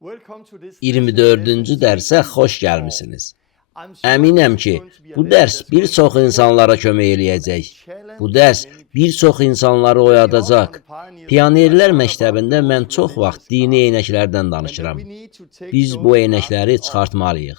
24-cü dərsə xoş gəlmisiniz. Əminəm ki, bu dərs bir çox insanlara kömək eləyəcək. Bu dərs bir çox insanları oyadacaq. Pionerlər məktəbində mən çox vaxt dini eynəklərdən danışıram. Biz bu eynəkləri çıxartmalıyıq.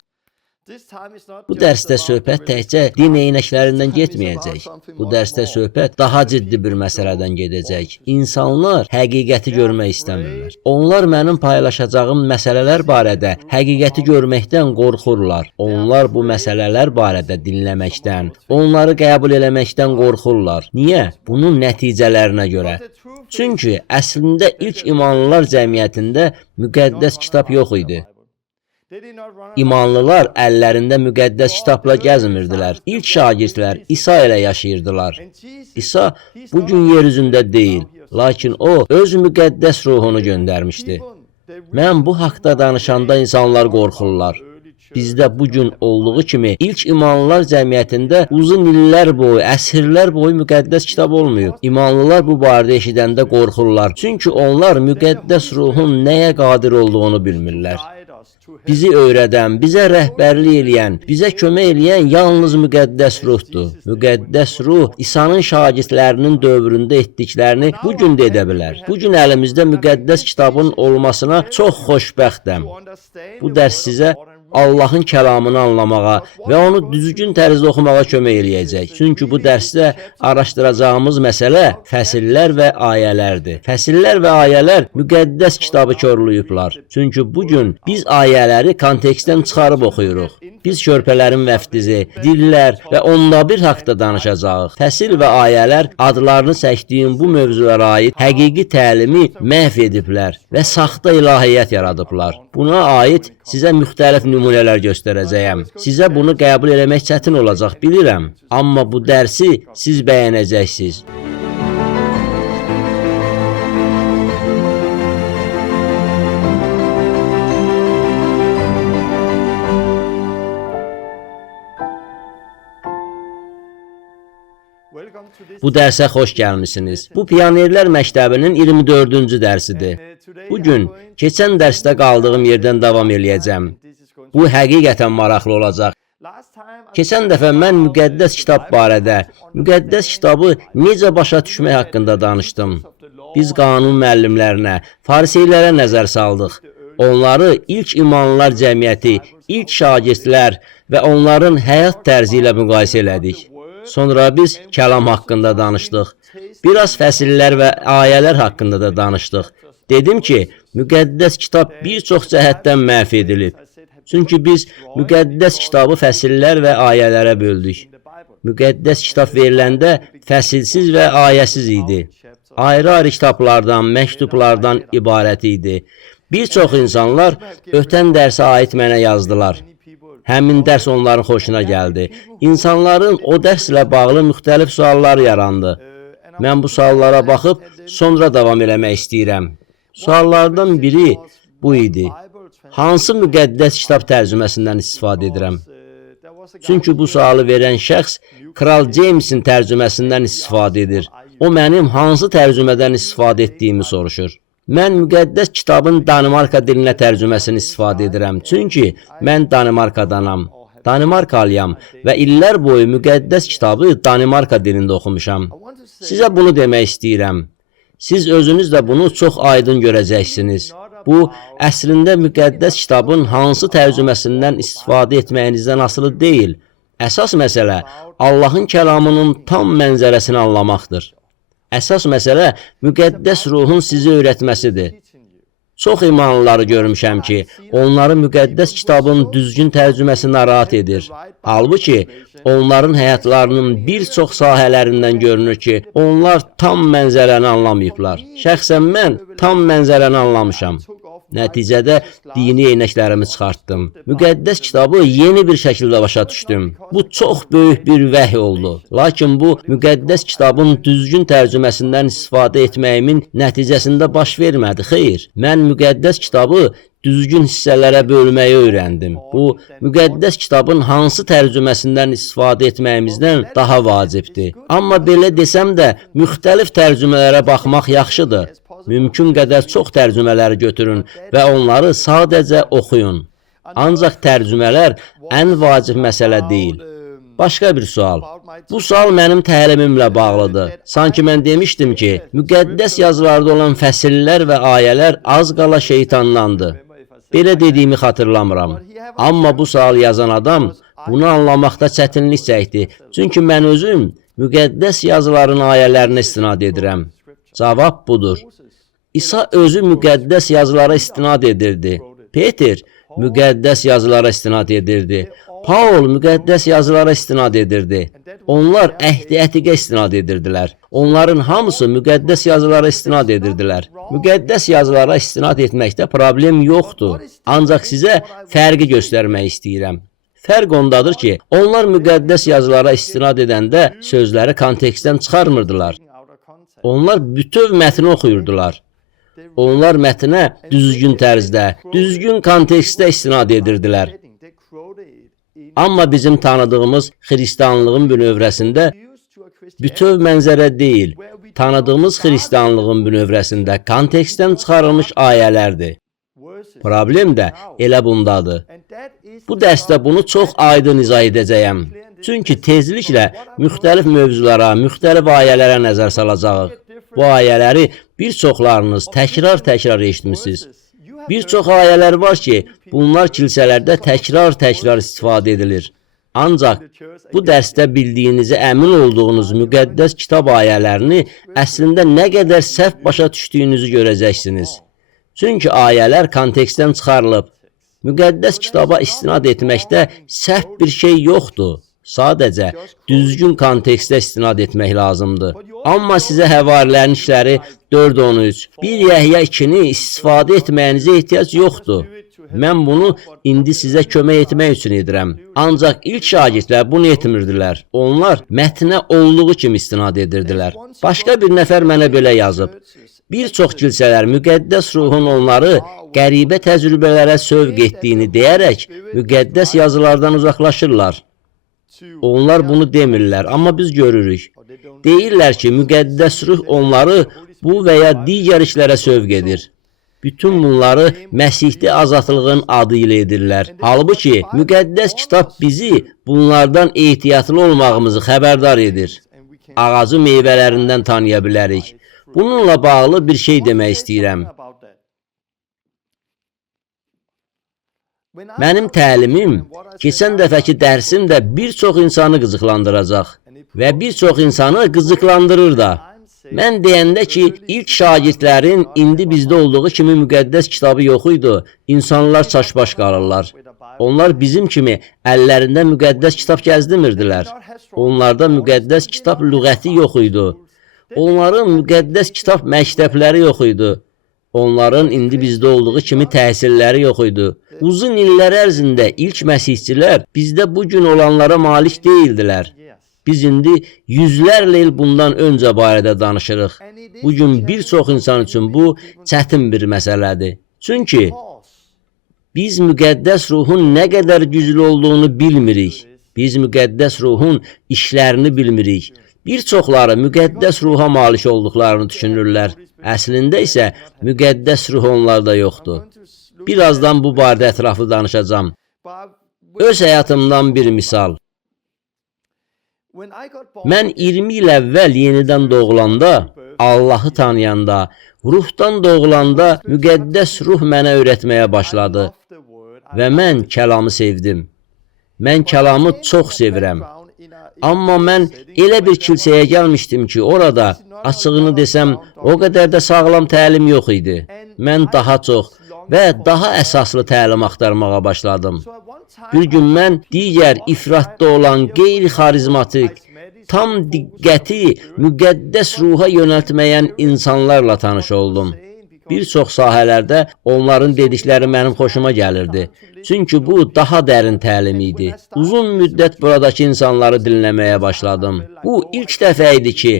Bu dərsdə söhbət təkcə din eynəklərindən getməyəcək. Bu dərsdə söhbət daha ciddi bir məsələdən gedəcək. İnsanlar həqiqəti görmək istəmirlər. Onlar mənim paylaşacağım məsələlər barədə həqiqəti görməkdən qorxurlar. Onlar bu məsələlər barədə dinləməkdən, onları qəbul eləməkdən qorxurlar. Niyə? Bunun nəticələrinə görə. Çünki əslində ilk imanlılar cəmiyyətində müqəddəs kitab yox idi. İmanlılar əllərində müqəddəs kitabla gəzmirdilər. İlk şagirdlər İsa ilə yaşayırdılar. İsa bugün yer üzündə deyil, lakin o öz müqəddəs ruhunu göndərmişdi. Mən bu haqda danışanda insanlar qorxurlar. Bizdə bugün olduğu kimi ilk imanlılar cəmiyyətində uzun illər boyu, əsrlər boyu müqəddəs kitab olmayıb. İmanlılar bu barədə eşidəndə qorxurlar. Çünki onlar müqəddəs ruhun nəyə qadir olduğunu bilmirlər. Bizi öyrədən, bizə rəhbərlik eləyən, bizə kömək eləyən yalnız müqəddəs ruhdur. Müqəddəs ruh İsa'nın şagirdlərinin dövründə etdiklərini bu gün də edə bilər. Bu gün əlimizdə müqəddəs kitabın olmasına çox xoşbəxtəm. Bu dərs sizə Allahın kəlamını anlamağa və onu düzgün tərzdə oxumağa kömək eləyəcək. Çünki bu dərsdə araşdıracağımız məsələ fəsillər və ayələrdir. Fəsillər və ayələr müqəddəs kitabı korlayıblar. Çünki bugün biz ayələri kontekstdən çıxarıb oxuyuruq. Biz körpələrin vəftizi, dillər və onda bir haqda danışacağıq. Fəsil və ayələr adlarını çəkdiyim bu mövzulara aid həqiqi təlimi məhv ediblər və saxta ilahiyyat yaradıblar. Buna aid sizə müxtəlif nümunələr göstərəcəyəm. Sizə bunu qəbul eləmək çətin olacaq, bilirəm. Amma bu dərsi siz bəyənəcəksiniz. Bu dərsə xoş gəlmisiniz. Bu Pionerlər Məktəbinin 24-cü dərsidir. Bugün keçən dərsdə qaldığım yerdən davam eləyəcəm. Bu həqiqətən maraqlı olacaq. Keçən dəfə mən müqəddəs kitab barədə, müqəddəs kitabı necə başa düşmək haqqında danışdım. Biz qanun müəllimlərinə, fariseylərə nəzər saldıq. Onları ilk imanlılar cəmiyyəti, ilk şagirdlər və onların həyat tərzi ilə müqayisə elədik. Sonra biz kəlam haqqında danışdıq. Biraz fəsillər və ayələr haqqında da danışdıq. Dedim ki, müqəddəs kitab bir çox cəhətdən məhv edilib. Çünki biz müqəddəs kitabı fəsillər və ayələrə böldük. Müqəddəs kitab veriləndə fəsilsiz və ayəsiz idi. Ayrı-ayrı kitablardan, məktublardan ibarət idi. Bir çox insanlar ötən dərsə aid mənə yazdılar. Həmin dərs onların xoşuna gəldi. İnsanların o dərslə bağlı müxtəlif suallar yarandı. Mən bu suallara baxıb sonra davam eləmək istəyirəm. Suallardan biri bu idi. Hansı müqəddəs kitab tərcüməsindən istifadə edirəm? Çünki bu sualı verən şəxs Kral Jamesin tərcüməsindən istifadə edir. O mənim hansı tərcümədən istifadə etdiyimi soruşur. Mən müqəddəs kitabın Danimarka dilinə tərcüməsini istifadə edirəm. Çünki mən Danimarkadanam. Danimarkalıyam və illər boyu müqəddəs kitabı Danimarka dilində oxumuşam. Sizə bunu demək istəyirəm. Siz özünüz də bunu çox aydın görəcəksiniz. Bu, əslində müqəddəs kitabın hansı tərcüməsindən istifadə etməyinizdən asılı deyil. Əsas məsələ Allahın kəlamının tam mənzərəsini anlamaqdır. Əsas məsələ müqəddəs ruhun sizi öyrətməsidir. Çox imanlıları görmüşəm ki, onları müqəddəs kitabın düzgün tərcüməsi narahat edir. Halbuki, onların həyatlarının bir çox sahələrindən görünür ki, onlar tam mənzərəni anlamayıblar. Şəxsən mən tam mənzərəni anlamışam. Nəticədə dini eynəklərimi çıxartdım. Müqəddəs kitabı yeni bir şəkildə başa düşdüm. Bu çox böyük bir vəhy oldu. Lakin bu, müqəddəs kitabın düzgün tərcüməsindən istifadə etməyimin nəticəsində baş vermədi. Xeyr, mən müqəddəs kitabı düzgün hissələrə bölməyi öyrəndim. Bu, müqəddəs kitabın hansı tərcüməsindən istifadə etməyimizdən daha vacibdir. Amma belə desəm də, müxtəlif tərcümələrə baxmaq yaxşıdır. Mümkün qədər çox tərcümələri götürün və onları sadəcə oxuyun. Ancaq tərcümələr ən vacib məsələ deyil. Başqa bir sual. Bu sual mənim təlimimlə bağlıdır. Sanki mən demişdim ki, müqəddəs yazılarda olan fəsillər və ayələr az qala şeytandandır. Belə dediyimi xatırlamıram. Amma bu sual yazan adam bunu anlamaqda çətinlik çəkdi. Çünki mən özüm müqəddəs yazıların ayələrinə istinad edirəm. Cavab budur. İsa özü müqəddəs yazılara istinad edirdi. Peter müqəddəs yazılara istinad edirdi. Paul müqəddəs yazılara istinad edirdi. Onlar əhd-i ətiqə istinad edirdilər. Onların hamısı müqəddəs yazılara istinad edirdilər. Müqəddəs yazılara istinad etməkdə problem yoxdur. Ancaq sizə fərqi göstərmək istəyirəm. Fərq ondadır ki, onlar müqəddəs yazılara istinad edəndə sözləri kontekstdən çıxarmırdılar. Onlar bütöv mətni oxuyurdular. Onlar mətnə düzgün tərzdə, düzgün kontekstdə istinad edirdilər. Amma bizim tanıdığımız xristianlığın bünövrəsində bütöv mənzərə deyil, tanıdığımız xristianlığın bünövrəsində kontekstdən çıxarılmış ayələrdir. Problem də elə bundadır. Bu dərsdə bunu çox aydın izah edəcəyəm. Çünki tezliklə müxtəlif mövzulara, müxtəlif ayələrə nəzər salacağıq. Bu ayələri bir çoxlarınız təkrar eşitmisiniz. Bir çox ayələr var ki, bunlar kilsələrdə təkrar istifadə edilir. Ancaq bu dərsdə bildiyinizi əmin olduğunuz müqəddəs kitab ayələrini əslində nə qədər səhv başa düşdüyünüzü görəcəksiniz. Çünki ayələr kontekstdən çıxarılıb. Müqəddəs kitaba istinad etməkdə səhv bir şey yoxdur. Sadəcə düzgün kontekstdə istinad etmək lazımdır. Amma sizə Həvarilərin işləri 4:13, 1 Yəhya 2-ni istifadə etməyinizə ehtiyac yoxdur. Mən bunu indi sizə kömək etmək üçün edirəm. Ancaq ilk şagirdlər bunu etmirdilər. Onlar mətnə olduğu kimi istinad edirdilər. Başqa bir nəfər mənə belə yazıb. Bir çox kilsələr müqəddəs ruhun onları qəribə təcrübələrə sövq etdiyini deyərək müqəddəs yazılardan uzaqlaşırlar. Onlar bunu demirlər, amma biz görürük. Deyirlər ki, müqəddəs ruh onları bu və ya digər işlərə sövq edir. Bütün bunları Məsihdə azadlığın adı ilə edirlər. Halbuki müqəddəs kitab bizi bunlardan ehtiyatlı olmağımızı xəbərdar edir. Ağacı meyvələrindən tanıya bilərik. Bununla bağlı bir şey demək istəyirəm. Mənim təlimim, keçən dəfəki dərsim də bir çox insanı qızıqlandıracaq və bir çox insanı qızıqlandırır da. Mən deyəndə ki, ilk şagirdlərin indi bizdə olduğu kimi müqəddəs kitabı yox idi, insanlar çaşbaş qalırlar. Onlar bizim kimi əllərində müqəddəs kitab gəzdimirdilər. Onlarda müqəddəs kitab lüğəti yox idi. Onların müqəddəs kitab məktəbləri yox idi. Onların indi bizdə olduğu kimi təhsilləri yox idi. Uzun illər ərzində ilk məsihçilər bizdə bu gün olanlara malik deyildilər. Biz indi yüzlərlə il bundan öncə barədə danışırıq. Bugün bir çox insan üçün bu çətin bir məsələdir. Çünki biz müqəddəs ruhun nə qədər güclü olduğunu bilmirik. Biz müqəddəs ruhun işlərini bilmirik. Bir çoxları müqəddəs ruha malik olduqlarını düşünürlər. Əslində isə müqəddəs ruh onlarda yoxdur. Birazdan bu barədə ətraflı danışacağam. Öz həyatımdan bir misal. Mən 20 il əvvəl yenidən doğulanda, Allahı tanıyanda, ruhdan doğulanda müqəddəs ruh mənə öyrətməyə başladı və mən kəlamı sevdim. Mən kəlamı çox sevirəm. Amma mən elə bir kilsəyə gəlmişdim ki, orada, açığını desəm, o qədər də sağlam təlim yox idi. Mən daha çox və daha əsaslı təlim axtarmağa başladım. Bir gün mən digər ifratda olan qeyri-xarizmatik, tam diqqəti müqəddəs ruha yönəltməyən insanlarla tanış oldum. Bir çox sahələrdə onların dedikləri mənim xoşuma gəlirdi. Çünki bu daha dərin təlim idi. Uzun müddət buradakı insanları dinləməyə başladım. Bu ilk dəfə idi ki,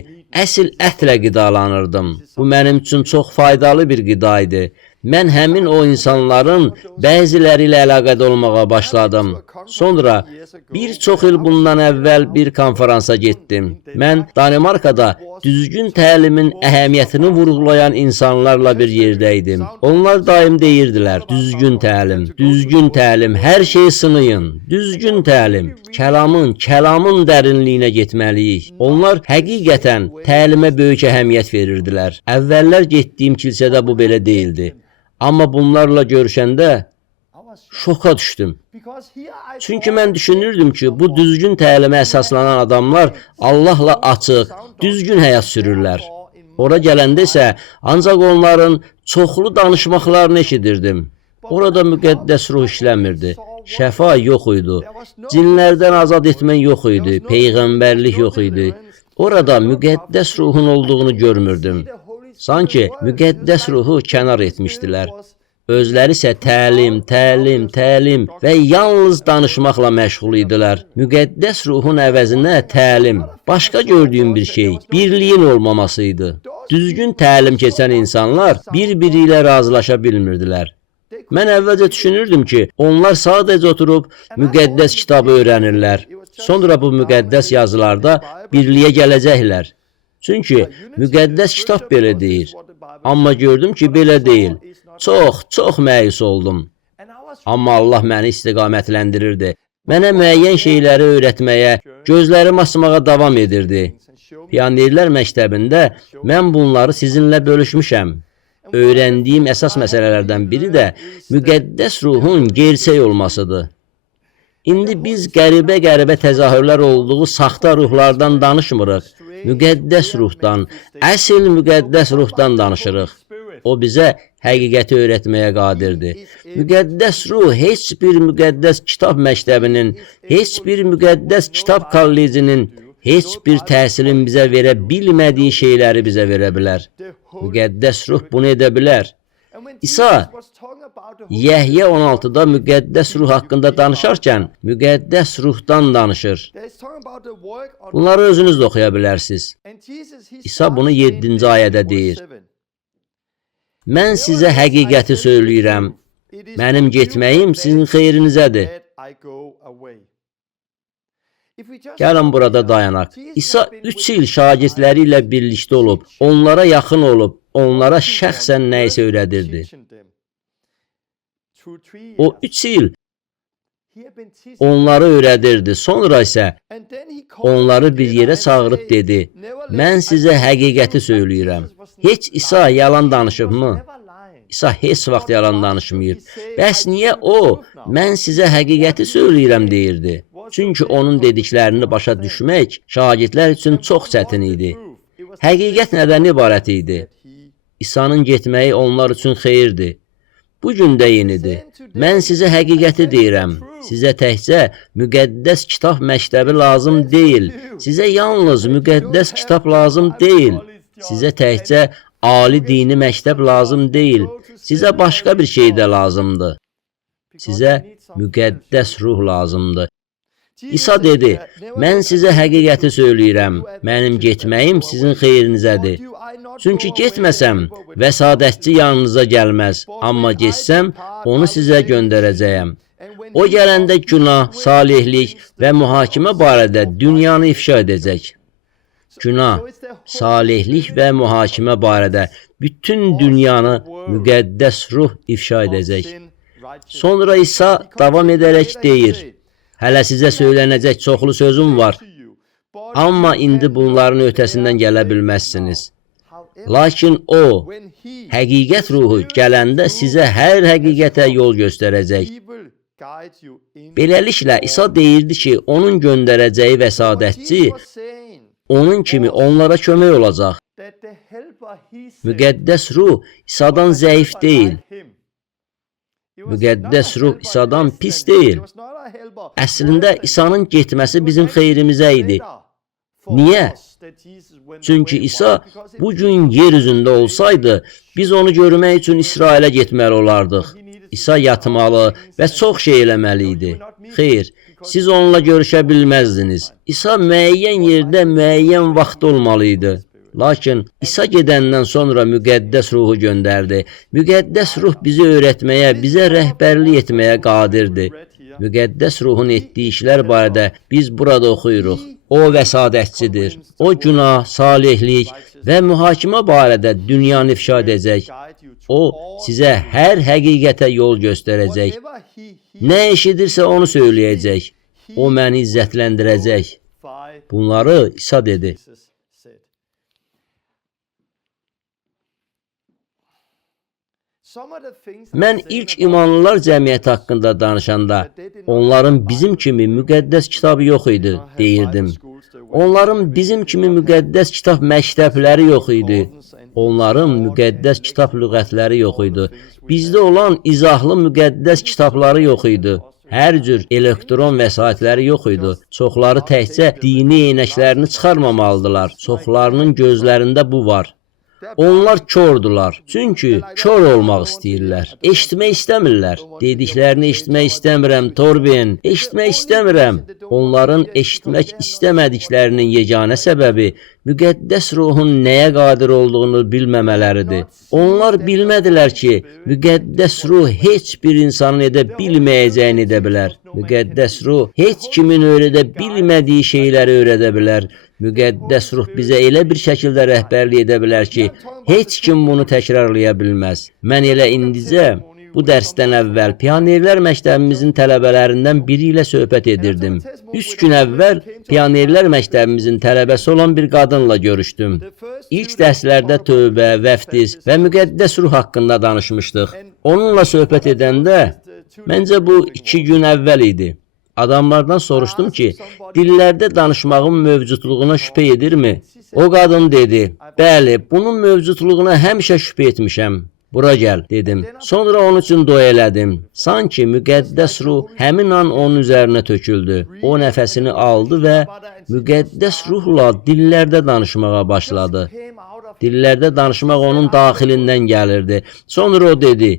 əsl ətlə qidalanırdım. Bu mənim üçün çox faydalı bir qida idi. Mən həmin o insanların bəziləri ilə əlaqədə olmağa başladım. Sonra bir çox il bundan əvvəl bir konferansa getdim. Mən Danimarkada düzgün təlimin əhəmiyyətini vurğulayan insanlarla bir yerdə idim. Onlar daim deyirdilər, düzgün təlim, hər şeyi sınayın, düzgün təlim, kəlamın dərinliyinə getməliyik. Onlar həqiqətən təlimə böyük əhəmiyyət verirdilər. Əvvəllər getdiyim kilsədə bu belə deyildi. Amma bunlarla görüşəndə şoka düşdüm. Çünki mən düşünürdüm ki, bu düzgün təlimə əsaslanan adamlar Allahla açıq, düzgün həyat sürürlər. Ora gələndə isə ancaq onların çoxlu danışmaqlarını eşidirdim. Orada müqəddəs ruh işləmirdi. Şəfa yox idi. Cinlərdən azad etmək yox idi. Peyğəmbərlik yox idi. Orada müqəddəs ruhun olduğunu görmürdüm. Sanki müqəddəs ruhu kənar etmişdilər. Özləri isə təlim və yalnız danışmaqla məşğul idilər. Müqəddəs ruhun əvəzinə təlim, başqa gördüyüm bir şey, birliyin olmaması idi. Düzgün təlim keçən insanlar bir-biri ilə razılaşa bilmirdilər. Mən əvvəlcə düşünürdüm ki, onlar sadəcə oturub müqəddəs kitabı öyrənirlər. Sonra bu müqəddəs yazılarda birliyə gələcəklər. Çünki müqəddəs kitab belə deyir. Amma gördüm ki, belə deyil. Çox məyus oldum. Amma Allah məni istiqamətləndirirdi. Mənə müəyyən şeyləri öyrətməyə, gözlərimi açmağa davam edirdi. Pionerlər məktəbində mən bunları sizinlə bölüşmüşəm. Öyrəndiyim əsas məsələlərdən biri də müqəddəs ruhun gerçək olmasıdır. İndi biz qəribə təzahürlər olduğu saxta ruhlardan danışmırıq. Müqəddəs ruhdan, əsl müqəddəs ruhdan danışırıq. O bizə həqiqəti öyrətməyə qadirdir. Müqəddəs ruh heç bir müqəddəs kitab məktəbinin, heç bir müqəddəs kitab kollecinin, heç bir təhsilin bizə verə bilmədiyi şeyləri bizə verə bilər. Müqəddəs ruh bunu edə bilər. İsa Yəhyə 16-da müqəddəs ruh haqqında danışarkən müqəddəs ruhdan danışır. Bunları özünüz də oxuya bilərsiniz. İsa bunu 7-ci ayədə deyir. Mən sizə həqiqəti söyləyirəm. Mənim getməyim sizin xeyrinizədir. Gəlin burada dayanaq. İsa 3 il şagirdləri ilə birlikdə olub, onlara yaxın olub, onlara şəxsən nə isə öyrədirdi. O 3 il onları öyrədirdi. Sonra isə onları bir yerə çağırıb dedi, mən sizə həqiqəti söyləyirəm. Heç İsa yalan danışıbmı? İsa heç vaxt yalan danışmayıb. Bəs niyə o, mən sizə həqiqəti söyləyirəm deyirdi? Çünki onun dediklərini başa düşmək şagirdlər üçün çox çətin idi. Həqiqət nədən ibarət idi? İsa'nın getməyi onlar üçün xeyirdir. Bu gün də yenidir. Mən sizə həqiqəti deyirəm. Sizə təkcə müqəddəs kitab məktəbi lazım deyil. Sizə yalnız müqəddəs kitab lazım deyil. Sizə təkcə ali dini məktəb lazım deyil. Sizə başqa bir şey də lazımdır. Sizə müqəddəs ruh lazımdır. İsa dedi, mən sizə həqiqəti söyləyirəm, mənim getməyim sizin xeyrinizədir. Çünki getməsəm, vəsadətçi yanınıza gəlməz, amma getsəm, onu sizə göndərəcəyəm. O gələndə günah, salihlik və mühakimə barədə dünyanı ifşa edəcək. Günah, salihlik və mühakimə barədə bütün dünyanı müqəddəs ruh ifşa edəcək. Sonra İsa davam edərək deyir, hələ sizə söylənəcək çoxlu sözüm var, amma indi bunların ötəsindən gələ bilməzsiniz. Lakin o, həqiqət ruhu gələndə sizə hər həqiqətə yol göstərəcək. Beləliklə, İsa deyirdi ki, onun göndərəcəyi vəsadətçi, onun kimi onlara kömək olacaq. Müqəddəs ruh İsa'dan zəif deyil. Müqəddəs ruh İsa'dan pis deyil. Əslində, İsa'nın getməsi bizim xeyrimizə idi. Niyə? Çünki İsa bugün yer üzündə olsaydı, biz onu görmək üçün İsrailə getməli olardıq. İsa yatmalı və çox şey eləməli idi. Xeyr, siz onunla görüşə bilməzdiniz. İsa müəyyən yerdə müəyyən vaxt olmalı idi. Lakin İsa gedəndən sonra müqəddəs ruhu göndərdi. Müqəddəs ruh bizi öyrətməyə, bizə rəhbərlik etməyə qadirdir. Müqəddəs ruhun etdiyi işlər barədə biz burada oxuyuruq. O vəsadətçidir. O günah, salihlik və mühakimə barədə dünyanı ifşa edəcək. O sizə hər həqiqətə yol göstərəcək. Nə eşidirsə onu söyləyəcək. O məni izzətləndirəcək. Bunları İsa dedi. Mən ilk imanlılar cəmiyyəti haqqında danışanda, onların bizim kimi müqəddəs kitabı yox idi, deyirdim. Onların bizim kimi müqəddəs kitab məktəbləri yox idi. Onların müqəddəs kitab lüğətləri yox idi. Bizdə olan izahlı müqəddəs kitabları yox idi. Hər cür elektron vəsaitləri yox idi. Çoxları təkcə dini eynəklərini çıxarmamalıdılar. Çoxlarının gözlərində bu var. Onlar kördular. Çünki kör olmaq istəyirlər. Eşitmək istəmirlər. Dediklərini eşitmək istəmirəm, Torben. Eşitmək istəmirəm. Onların eşitmək istəmədiklərinin yeganə səbəbi müqəddəs ruhun nəyə qadir olduğunu bilməmələridir. Onlar bilmədilər ki, müqəddəs ruh heç bir insanın edə bilməyəcəyini edə bilər. Müqəddəs ruh heç kimin öyrədə bilmədiyi şeyləri öyrədə bilər. Müqəddəs ruh bizə elə bir şəkildə rəhbərlik edə bilər ki, heç kim bunu təkrarlaya bilməz. Mən elə indicə bu dərsdən əvvəl Pionerlər Məktəbimizin tələbələrindən biri ilə söhbət edirdim. 3 gün əvvəl Pionerlər Məktəbimizin tələbəsi olan bir qadınla görüşdüm. İlk dərslərdə tövbə, vəftiz və müqəddəs ruh haqqında danışmışdıq. Onunla söhbət edəndə, məncə bu 2 gün əvvəl idi. Adamlardan soruşdum ki, dillərdə danışmağın mövcudluğuna şübhə edirmi? O qadın dedi, bəli, bunun mövcudluğuna həmişə şübhə etmişəm. Bura gəl, dedim. Sonra onun üçün dua elədim. Sanki müqəddəs ruh həmin an onun üzərinə töküldü. O nəfəsini aldı və müqəddəs ruhla dillərdə danışmağa başladı. Dillərdə danışmaq onun daxilindən gəlirdi. Sonra o dedi,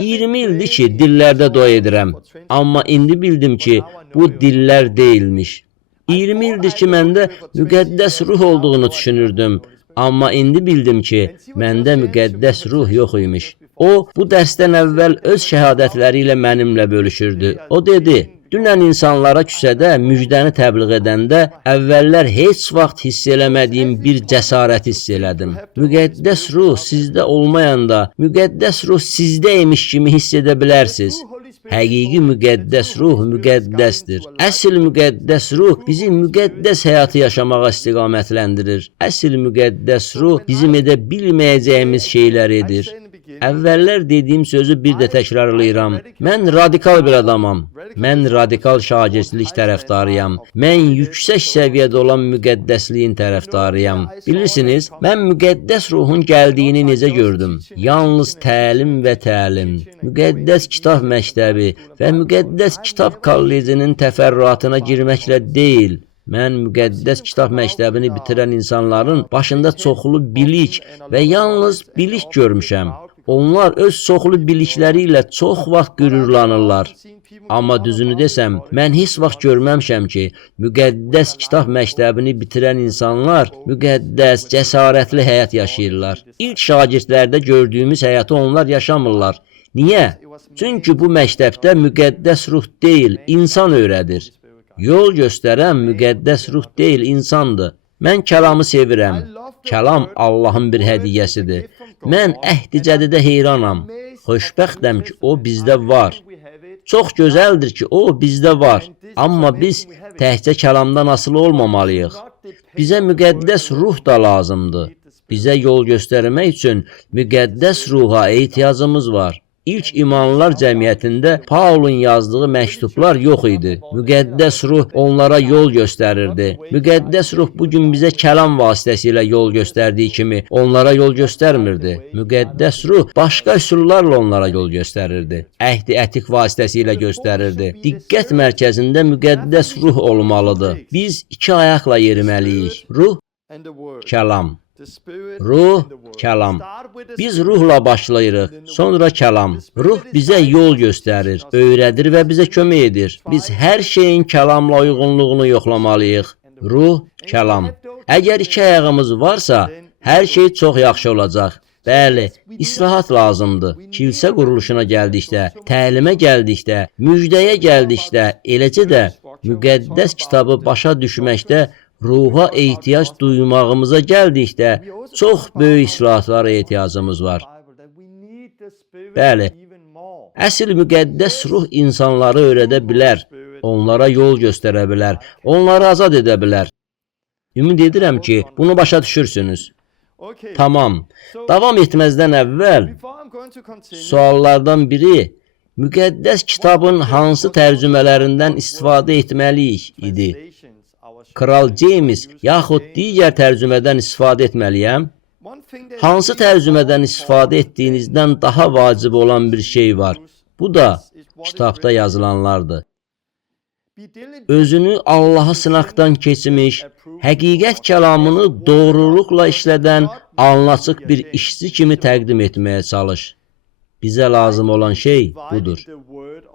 20 ildir ki, dillərdə dua edirəm. Amma indi bildim ki, bu dillər deyilmiş. 20 ildir ki, məndə müqəddəs ruh olduğunu düşünürdüm. Amma indi bildim ki, məndə müqəddəs ruh yox imiş. O, bu dərsdən əvvəl öz şəhadətləri ilə mənimlə bölüşürdü. O dedi, dünən insanlara küçədə müjdəni təbliğ edəndə əvvəllər heç vaxt hiss eləmədiyim bir cəsarət hiss elədim. Müqəddəs ruh sizdə olmayanda, müqəddəs ruh sizdə imiş kimi hiss edə bilərsiniz. Həqiqi müqəddəs ruh müqəddəsdir. Əsl müqəddəs ruh bizi müqəddəs həyatı yaşamağa istiqamətləndirir. Əsl müqəddəs ruh bizim edə bilməyəcəyimiz şeylər edir. Əvvəllər dediyim sözü bir də təkrarlayıram. Mən radikal bir adamam. Mən radikal şagirdlik tərəfdarıyam. Mən yüksək səviyyədə olan müqəddəsliyin tərəfdarıyam. Bilirsiniz, mən müqəddəs ruhun gəldiyini necə gördüm? Yalnız təlim və təlim. Müqəddəs kitab məktəbi və müqəddəs kitab kollecinin təfərrüatına girməklə deyil. Mən müqəddəs kitab məktəbini bitirən insanların başında çoxlu bilik və yalnız bilik görmüşəm. Onlar öz çoxlu bilikləri ilə çox vaxt qürurlanırlar. Amma düzünü desəm, mən heç vaxt görməmişəm ki, müqəddəs kitab məktəbini bitirən insanlar müqəddəs, cəsarətli həyat yaşayırlar. İlk şagirdlərdə gördüyümüz həyatı onlar yaşamırlar. Niyə? Çünki bu məktəbdə müqəddəs ruh deyil, insan öyrədir. Yol göstərən müqəddəs ruh deyil, insandır. Mən kəlamı sevirəm. Kəlam Allahın bir hədiyyəsidir. Mən əhd-i cədidə heyranam. Xoşbəxtəm ki, o bizdə var. Çox gözəldir ki, o bizdə var. Amma biz təkcə kəlamdan asılı olmamalıyıq. Bizə müqəddəs ruh da lazımdır. Bizə yol göstərmək üçün müqəddəs ruha ehtiyacımız var. İlk imanlılar cəmiyyətində Paulun yazdığı məktublar yox idi. Müqəddəs ruh onlara yol göstərirdi. Müqəddəs ruh bugün bizə kəlam vasitəsilə yol göstərdiyi kimi onlara yol göstərmirdi. Müqəddəs ruh başqa üsullarla onlara yol göstərirdi. Əhd-i ətiq vasitəsilə göstərirdi. Diqqət mərkəzində müqəddəs ruh olmalıdır. Biz iki ayaqla yeriməliyik. Ruh, kəlam. Ruh, kəlam. Biz ruhla başlayırıq, sonra kəlam. Ruh bizə yol göstərir, öyrədir və bizə kömək edir. Biz hər şeyin kəlamla uyğunluğunu yoxlamalıyıq. Ruh, kəlam. Əgər iki ayağımız varsa, Hər şey çox yaxşı olacaq. Bəli, islahat lazımdır. Kilsə quruluşuna gəldikdə, təlimə gəldikdə, müjdəyə gəldikdə, eləcə də müqəddəs kitabı başa düşməkdə ruha ehtiyac duymağımıza gəldikdə çox böyük islahatlara ehtiyacımız var. Bəli, əsl müqəddəs ruh insanları öyrədə bilər, onlara yol göstərə bilər, onları azad edə bilər. Ümid edirəm ki, bunu başa düşürsünüz. Tamam, davam etməzdən əvvəl suallardan biri müqəddəs kitabın hansı tərcümələrindən istifadə etməliyik idi? Kral James yaxud digər tərcümədən istifadə etməliyəm? Hansı tərcümədən istifadə etdiyinizdən daha vacib olan bir şey var. Bu da kitabda yazılanlardır. Özünü Allaha sınaqdan keçmiş, həqiqət kəlamını doğruluqla işlədən anlaçıq bir işçi kimi təqdim etməyə çalış. Bizə lazım olan şey budur.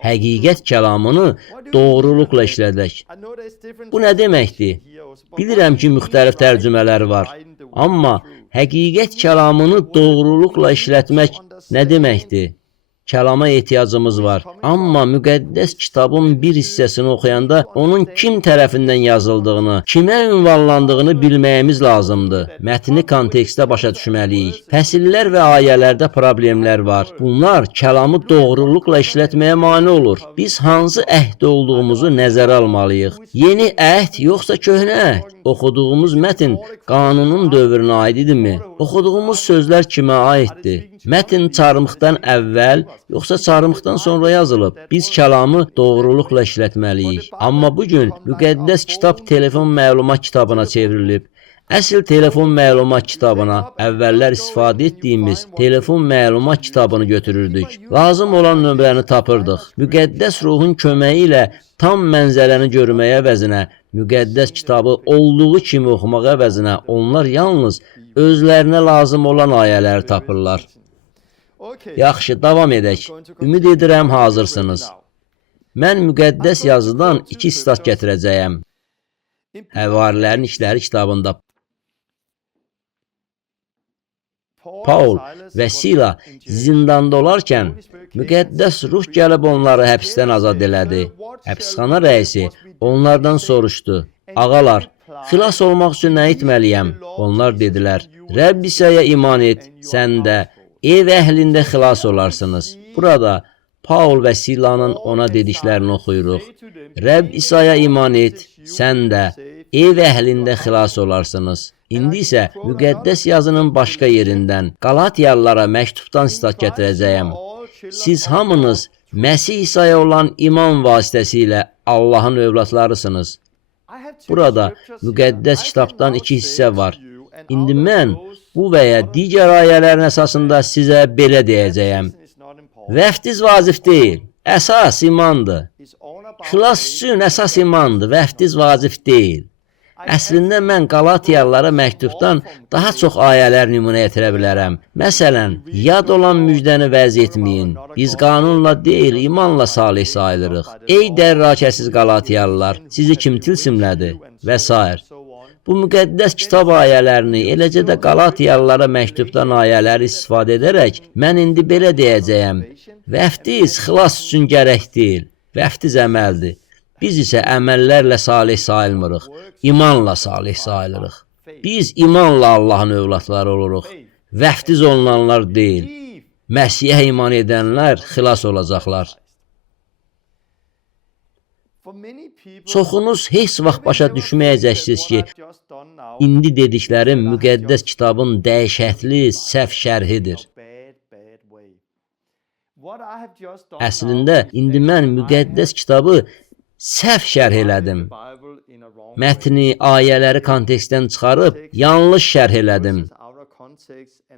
Həqiqət kəlamını doğruluqla işlədək. Bu nə deməkdir? Bilirəm ki, müxtəlif tərcümələri var. Amma həqiqət kəlamını doğruluqla işlətmək nə deməkdir? Kəlama ehtiyacımız var. Amma müqəddəs kitabın bir hissəsini oxuyanda onun kim tərəfindən yazıldığını, kimə ünvanlandığını bilməyimiz lazımdır. Mətni kontekstdə başa düşməliyik. Fəsillər və ayələrdə problemlər var. Bunlar kəlamı doğruluqla işlətməyə mane olur. Biz hansı əhd olduğumuzu nəzərə almalıyıq. Yeni əhd yoxsa köhnə əhd? Oxuduğumuz mətn qanunun dövrünə aid idimi? Oxuduğumuz sözlər kimə aiddir? Mətn çarmıxdan əvvəl yoxsa çarmıxdan sonra yazılıb? Biz kəlamı doğruluqla işlətməliyik. Amma bugün müqəddəs kitab telefon məlumat kitabına çevrilib. Əsl telefon məlumat kitabına əvvəllər istifadə etdiyimiz telefon məlumat kitabını götürürdük. Lazım olan nömrəni tapırdıq. Müqəddəs ruhun köməyi ilə tam mənzərəni görməyə əvəzinə, müqəddəs kitabı olduğu kimi oxumaq əvəzinə onlar yalnız özlərinə lazım olan ayələri tapırlar. Yaxşı, davam edək. Ümid edirəm hazırsınız. Mən müqəddəs yazıdan 2 sitat gətirəcəyəm. Həvarilərin İşləri kitabında Paul və Sila zindanda olarkən müqəddəs ruh gəlib onları həbsdən azad elədi. Həbsxana rəisi onlardan soruşdu: "Ağalar, xilas olmaq üçün nə etməliyəm?" Onlar dedilər: "Rəbb İsa'ya iman et, sən də ev əhlində xilas olarsınız." Burada Paul və Silanın ona dediklərini oxuyuruq. Rəbb İsa'ya iman et, sən də ev əhlində xilas olarsınız. İndi isə müqəddəs yazının başqa yerindən Qalatiyalılara məktubdan sitat gətirəcəyəm. Siz hamınız Məsih İsa'ya olan iman vasitəsilə Allahın övladlarısınız. Burada müqəddəs kitabdan 2 hissə var. İndi mən bu və ya digər ayələrin əsasında sizə belə deyəcəyəm. Vəftiz vacib deyil, əsas imandır. Xilas üçün əsas imandır, vəftiz vacib deyil. Əslində mən Qalatiyalılara məktubdan daha çox ayələr nümunə yetirə bilərəm. Məsələn, yad olan müjdəni vəz etməyin. Biz qanunla deyil, imanla salih sayılırıq. Ey dərrakəsiz Qalatiyalılar, sizi kim tilsimlədi? Və s. Bu müqəddəs kitab ayələrini, eləcə də Qalatiyalılara məktubdan ayələri istifadə edərək, mən indi belə deyəcəyəm. Vəftiz xilas üçün gərək deyil, vəftiz əməldir. Biz isə əməllərlə salih sayılmırıq, imanla salih sayılırıq. Biz imanla Allahın övladları oluruq. Vəftiz olunanlar deyil. Məsihə iman edənlər xilas olacaqlar. Çoxunuz heç vaxt başa düşməyəcəksiniz ki, indi dediklərim müqəddəs kitabın dəhşətli səhv şərhidir. Əslində, indi mən müqəddəs kitabı səhv şərh elədim. Mətni, ayələri kontekstdən çıxarıb, yanlış şərh elədim.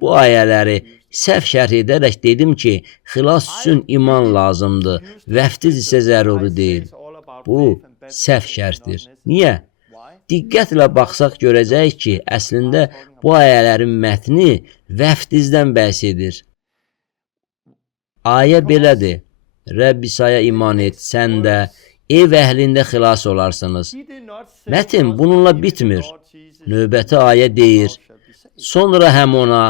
Bu ayələri səhv şərh edərək dedim ki, xilas üçün iman lazımdır, vəftiz isə zəruri deyil. Bu, səhv şərhdir. Niyə? Diqqətlə baxsaq görəcəyik ki, əslində bu ayələrin mətni vəftizdən bəhs edir. Ayə belədir: Rəbb İsa'ya iman et, sən də ev əhlində xilas olarsınız. Mətn bununla bitmir. Növbəti ayə deyir: Sonra həm ona,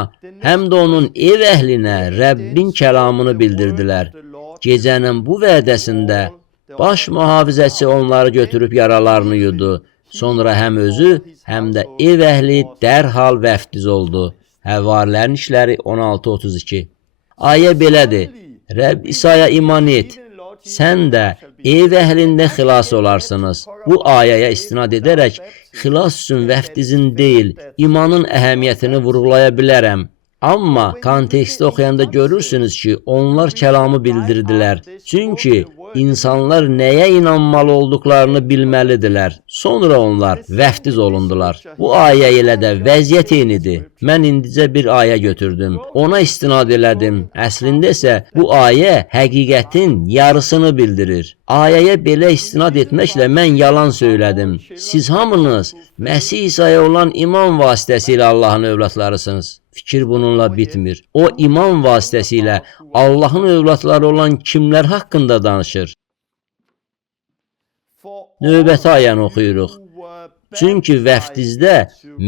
həm də onun ev əhlinə Rəbbin kəlamını bildirdilər. Gecənin bu vədəsində baş mühafizəçi onları götürüb yaralarını yudu. Sonra həm özü, həm də ev əhli dərhal vəftiz oldu. Həvarilərin işləri 16:32. Ayə belədir: Rəbb İsa'ya iman et, sən də ev əhlində xilas olarsınız. Bu ayəyə istinad edərək xilas üçün vəftizin deyil, imanın əhəmiyyətini vurğulaya bilərəm. Amma konteksti oxuyanda görürsünüz ki, onlar kəlamı bildirdilər. Çünki insanlar nəyə inanmalı olduqlarını bilməlidirlər. Sonra onlar vəftiz olundular. Bu ayə ilə də vəziyyət eynidir. Mən indicə bir ayə götürdüm. Ona istinad elədim. Əslində isə bu ayə həqiqətin yarısını bildirir. Ayəyə belə istinad etməklə mən yalan söylədim. Siz hamınız Məsih İsa'ya olan iman vasitəsilə Allahın övladlarısınız. Fikir bununla bitmir. O iman vasitəsilə Allahın övladları olan kimlər haqqında danışır? Növbəti ayəni oxuyuruq. Çünki vəftizdə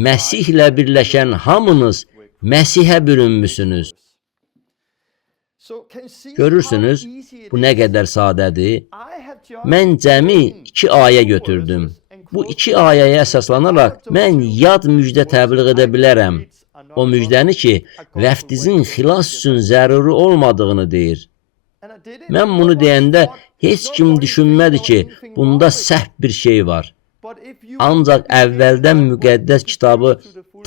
Məsihlə birləşən hamınız Məsihə bürünmüsünüz. Görürsünüz, bu nə qədər sadədir. Mən cəmi 2 ayə götürdüm. Bu 2 ayəyə əsaslanaraq mən yad müjdə təbliğ edə bilərəm. O müjdəni ki, vəftizin xilas üçün zəruri olmadığını deyir. Mən bunu deyəndə heç kim düşünmədi ki, bunda səhv bir şey var. Ancaq əvvəldən müqəddəs kitabı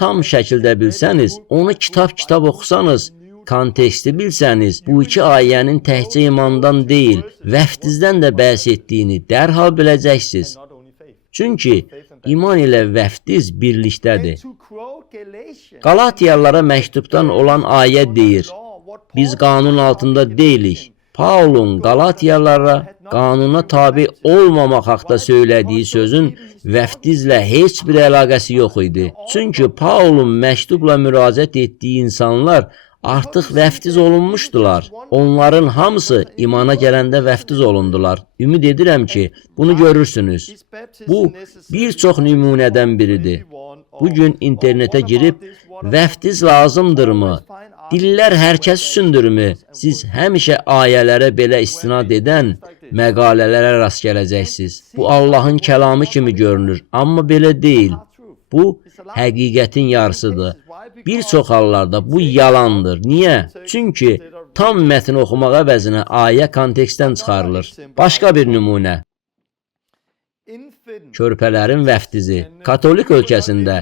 tam şəkildə bilsəniz, onu kitab-kitab oxusanız, konteksti bilsəniz, bu 2 ayənin təkcə imandan deyil, vəftizdən də bəhs etdiyini dərhal biləcəksiniz. Çünki iman ilə vəftiz birlikdədir. Qalatiyalılara məktubdan olan ayə deyir: Biz qanun altında deyilik. Paulun Qalatiyalılara qanuna tabi olmamaq haqda söylədiyi sözün vəftizlə heç bir əlaqəsi yox idi. Çünki Paulun məktubla müraciət etdiyi insanlar artıq vəftiz olunmuşdular. Onların hamısı imana gələndə vəftiz olundular. Ümid edirəm ki, bunu görürsünüz. Bu, bir çox nümunədən biridir. Bugün internetə girib, vəftiz lazımdırmı? Dillər hər kəs üçündürmü? Siz həmişə ayələrə belə istinad edən məqalələrə rast gələcəksiniz. Bu, Allahın kəlamı kimi görünür, amma belə deyil. Bu, həqiqətin yarısıdır. Bir çox hallarda bu yalandır. Niyə? Çünki tam mətni oxumaq əvəzinə ayə kontekstdən çıxarılır. Başqa bir nümunə. Körpələrin vəftizi. Katolik ölkəsində,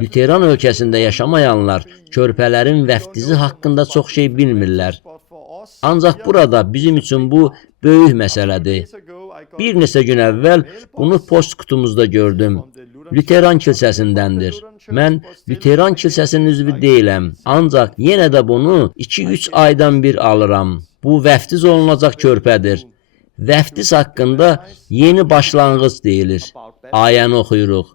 Lüteran ölkəsində yaşamayanlar körpələrin vəftizi haqqında çox şey bilmirlər. Ancaq burada bizim üçün bu böyük məsələdir. Bir neçə gün əvvəl bunu post kutumuzda gördüm. Lüteran kilsəsindəndir. Mən Lüteran kilsəsinin üzvü deyiləm. Ancaq yenə də bunu 2-3 aydan bir alıram. Bu vəftiz olunacaq körpədir. Vəftiz haqqında yeni başlanğıc deyilir. Ayəni oxuyuruq.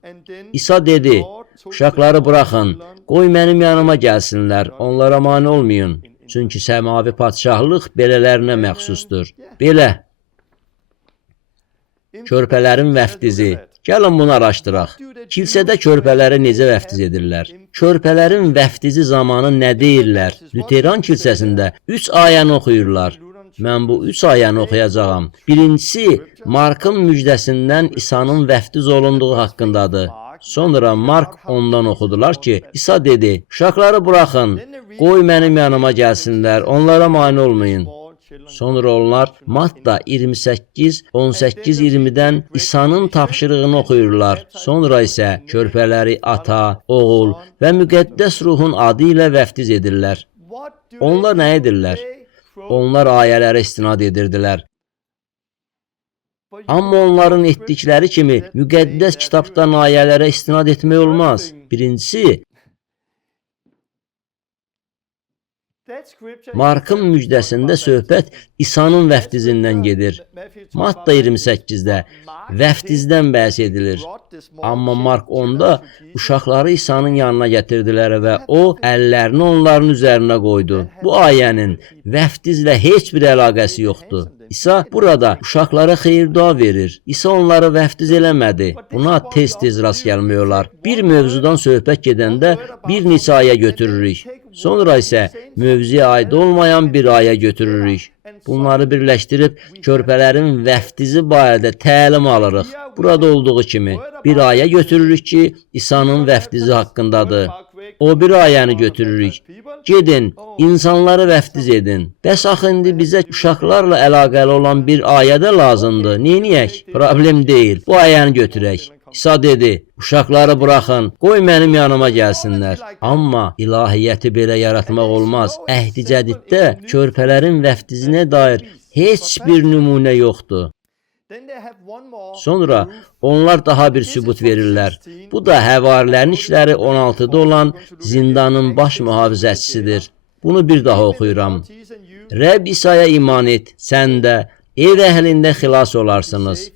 İsa dedi: Uşaqları buraxın, qoy mənim yanıma gəlsinlər, onlara mane olmayın. Çünki səmavi padşahlıq belələrinə məxsusdur. Belə. Körpələrin vəftizi. Gəlin bunu araşdıraq. Kilsədə körpələri necə vəftiz edirlər? Körpələrin vəftizi zamanı nə deyirlər? Lüteran kilsəsində 3 ayəni oxuyurlar. Mən bu 3 ayəni oxuyacağam. Birincisi, Markın müjdəsindən İsa'nın vəftiz olunduğu haqqındadır. Sonra Mark ondan oxudular ki, İsa dedi: Uşaqları buraxın, qoy mənim yanıma gəlsinlər, onlara mane olmayın. Sonra onlar Matta 28, 18-20-dən İsa'nın tapşırığını oxuyurlar. Sonra isə körpələri ata, oğul və müqəddəs ruhun adı ilə vəftiz edirlər. Onlar nə edirlər? Onlar ayələrə istinad edirdilər. Amma onların etdikləri kimi müqəddəs kitabdan ayələrə istinad etmək olmaz. Birincisi, Markın müjdəsində söhbət İsa'nın vəftizindən gedir. Matta 28-də vəftizdən bəhs edilir. Amma Mark 10-da uşaqları İsa'nın yanına gətirdilər və o, əllərini onların üzərinə qoydu. Bu ayənin vəftizlə heç bir əlaqəsi yoxdur. İsa burada uşaqlara xeyir-dua verir. İsa onları vəftiz eləmədi. Buna tez-tez rast gəlmək olar. Bir mövzudan söhbət gedəndə bir neçə aya götürürük. Sonra isə mövzuya aid olmayan bir aya götürürük. Bunları birləşdirib körpələrin vəftizi barədə təlim alırıq. Burada olduğu kimi bir aya götürürük ki, İsa'nın vəftizi haqqındadır. O bir ayəni götürürük. Gedin, insanları vəftiz edin. Bəs axı indi bizə uşaqlarla əlaqəli olan bir ayə də lazımdır. Neyniyək? Problem deyil. Bu ayəni götürək. İsa dedi, uşaqları buraxın, qoy mənim yanıma gəlsinlər. Amma ilahiyyəti belə yaratmaq olmaz. Əhd-i Cədiddə körpələrin vəftizinə dair heç bir nümunə yoxdur. Sonra onlar daha bir sübut verirlər. Bu da Həvarilərin işləri 16-da olan zindanın baş mühafizəçisidir. Bunu bir daha oxuyuram. Rəbb İsa'ya iman et, sən də ev əhlində xilas olarsınız.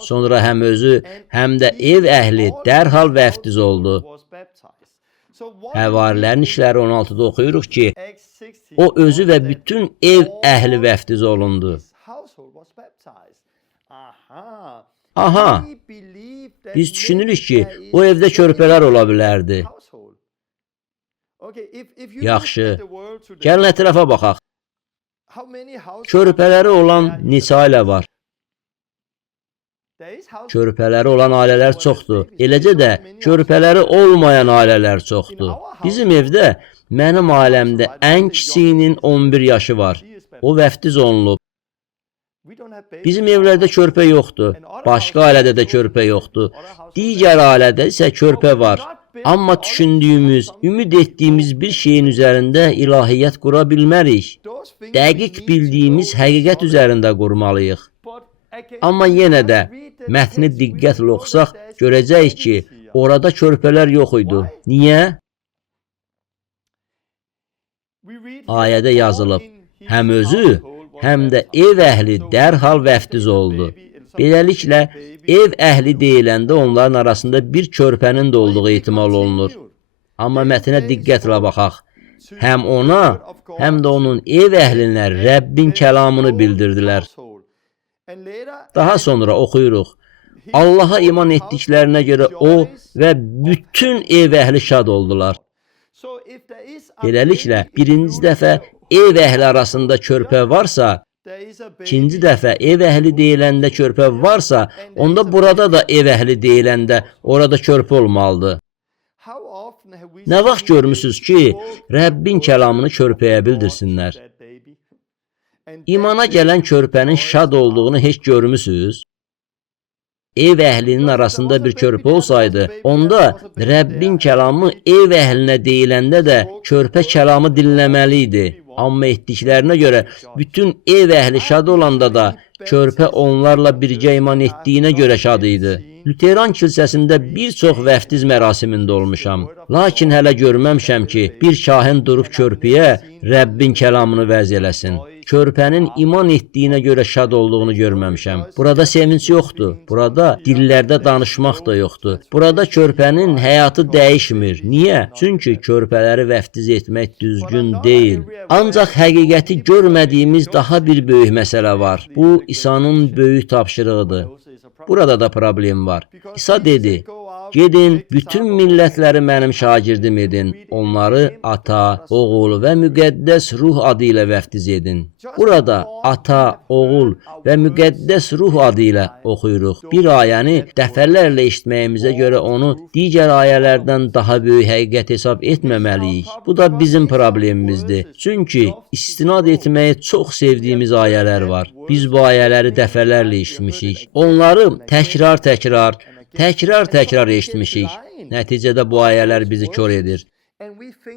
Sonra həm özü, həm də ev əhli dərhal vəftiz oldu. Həvarilərin işləri 16-da oxuyuruq ki, o özü və bütün ev əhli vəftiz olundu. Aha, biz düşünürük ki, o evdə körpələr ola bilərdi. Yaxşı, gəlin ətrafa baxaq. Körpələri olan neçə ailə var? Körpələri olan ailələr çoxdur. Eləcə də körpələri olmayan ailələr çoxdur. Bizim evdə, mənim ailəmdə ən kiçiyinin 11 yaşı var. O vəftiz olunub. Bizim evlərdə körpə yoxdur. Başqa ailədə də körpə yoxdur. Digər ailədə isə körpə var. Amma düşündüyümüz, ümid etdiyimiz bir şeyin üzərində ilahiyyət qura bilmərik. Dəqiq bildiyimiz həqiqət üzərində qurmalıyıq. Amma yenə də mətni diqqətlə oxusaq, görəcəyik ki, orada körpələr yox idi. Niyə? Ayədə yazılıb, həm özü, həm də ev əhli dərhal vəftiz oldu. Beləliklə, ev əhli deyiləndə onların arasında bir körpənin də olduğu ehtimal olunur. Amma mətnə diqqətlə baxaq. Həm ona, həm də onun ev əhlinə Rəbbin kəlamını bildirdilər. Daha sonra oxuyuruq. Allaha iman etdiklərinə görə o və bütün ev əhli şad oldular. Beləliklə, birinci dəfə ev əhli arasında körpə varsa, ikinci dəfə ev əhli deyiləndə körpə varsa, onda burada da ev əhli deyiləndə orada körpə olmalıdır. Nə vaxt görmüsünüz ki, Rəbbin kəlamını körpəyə bildirsinlər? İmana gələn körpənin şad olduğunu heç görmüsünüz? Ev əhlinin arasında bir körpə olsaydı, onda Rəbbin kəlamı ev əhlinə deyiləndə də körpə kəlamı dinləməli idi. Amma etdiklərinə görə bütün ev əhli şad olanda da körpə onlarla birgə iman etdiyinə görə şad idi. Lüteran kilsəsində bir çox vəftiz mərasimində olmuşam. Lakin hələ görməmişəm ki, bir kahin durub körpəyə Rəbbin kəlamını vəz eləsin. Körpənin iman etdiyinə görə şad olduğunu görməmişəm. Burada sevinç yoxdur. Burada dillərdə danışmaq da yoxdur. Burada körpənin həyatı dəyişmir. Niyə? Çünki körpələri vəftiz etmək düzgün deyil. Ancaq həqiqəti görmədiyimiz daha bir böyük məsələ var. Bu, İsa'nın böyük tapşırığıdır. Burada da problem var. İsa dedi, gedin, bütün millətləri mənim şagirdim edin. Onları ata, oğul və müqəddəs ruh adı ilə vəftiz edin. Burada ata, oğul və müqəddəs ruh adı ilə oxuyuruq. Bir ayəni dəfələrlə eşitməyimizə görə onu digər ayələrdən daha böyük həqiqət hesab etməməliyik. Bu da bizim problemimizdir. Çünki istinad etməyi çox sevdiyimiz ayələr var. Biz bu ayələri dəfələrlə eşitmişik. Onları təkrar eşitmişik. Nəticədə bu ayələr bizi kör edir.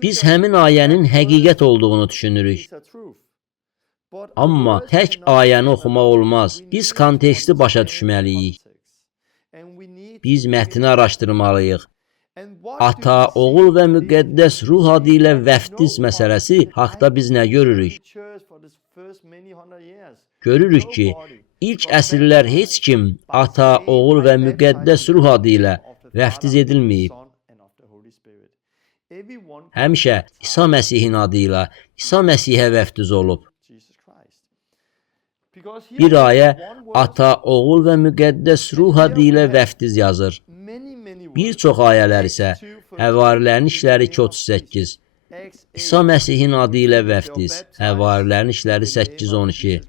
Biz həmin ayənin həqiqət olduğunu düşünürük. Amma tək ayəni oxumaq olmaz. Biz konteksti başa düşməliyik. Biz mətni araşdırmalıyıq. Ata, oğul və müqəddəs ruh adı ilə vəftiz məsələsi haqda biz nə görürük? Görürük ki, İlk əsrlər heç kim ata, oğul və müqəddəs ruh adı ilə vəftiz edilməyib. Həmişə İsa Məsihin adı ilə İsa Məsihə vəftiz olub. Bir ayə ata, oğul və müqəddəs ruh adı ilə vəftiz yazır. Bir çox ayələr isə Həvarilərin İşləri 2:38, İsa Məsihin adı ilə vəftiz, Həvarilərin İşləri 8:12,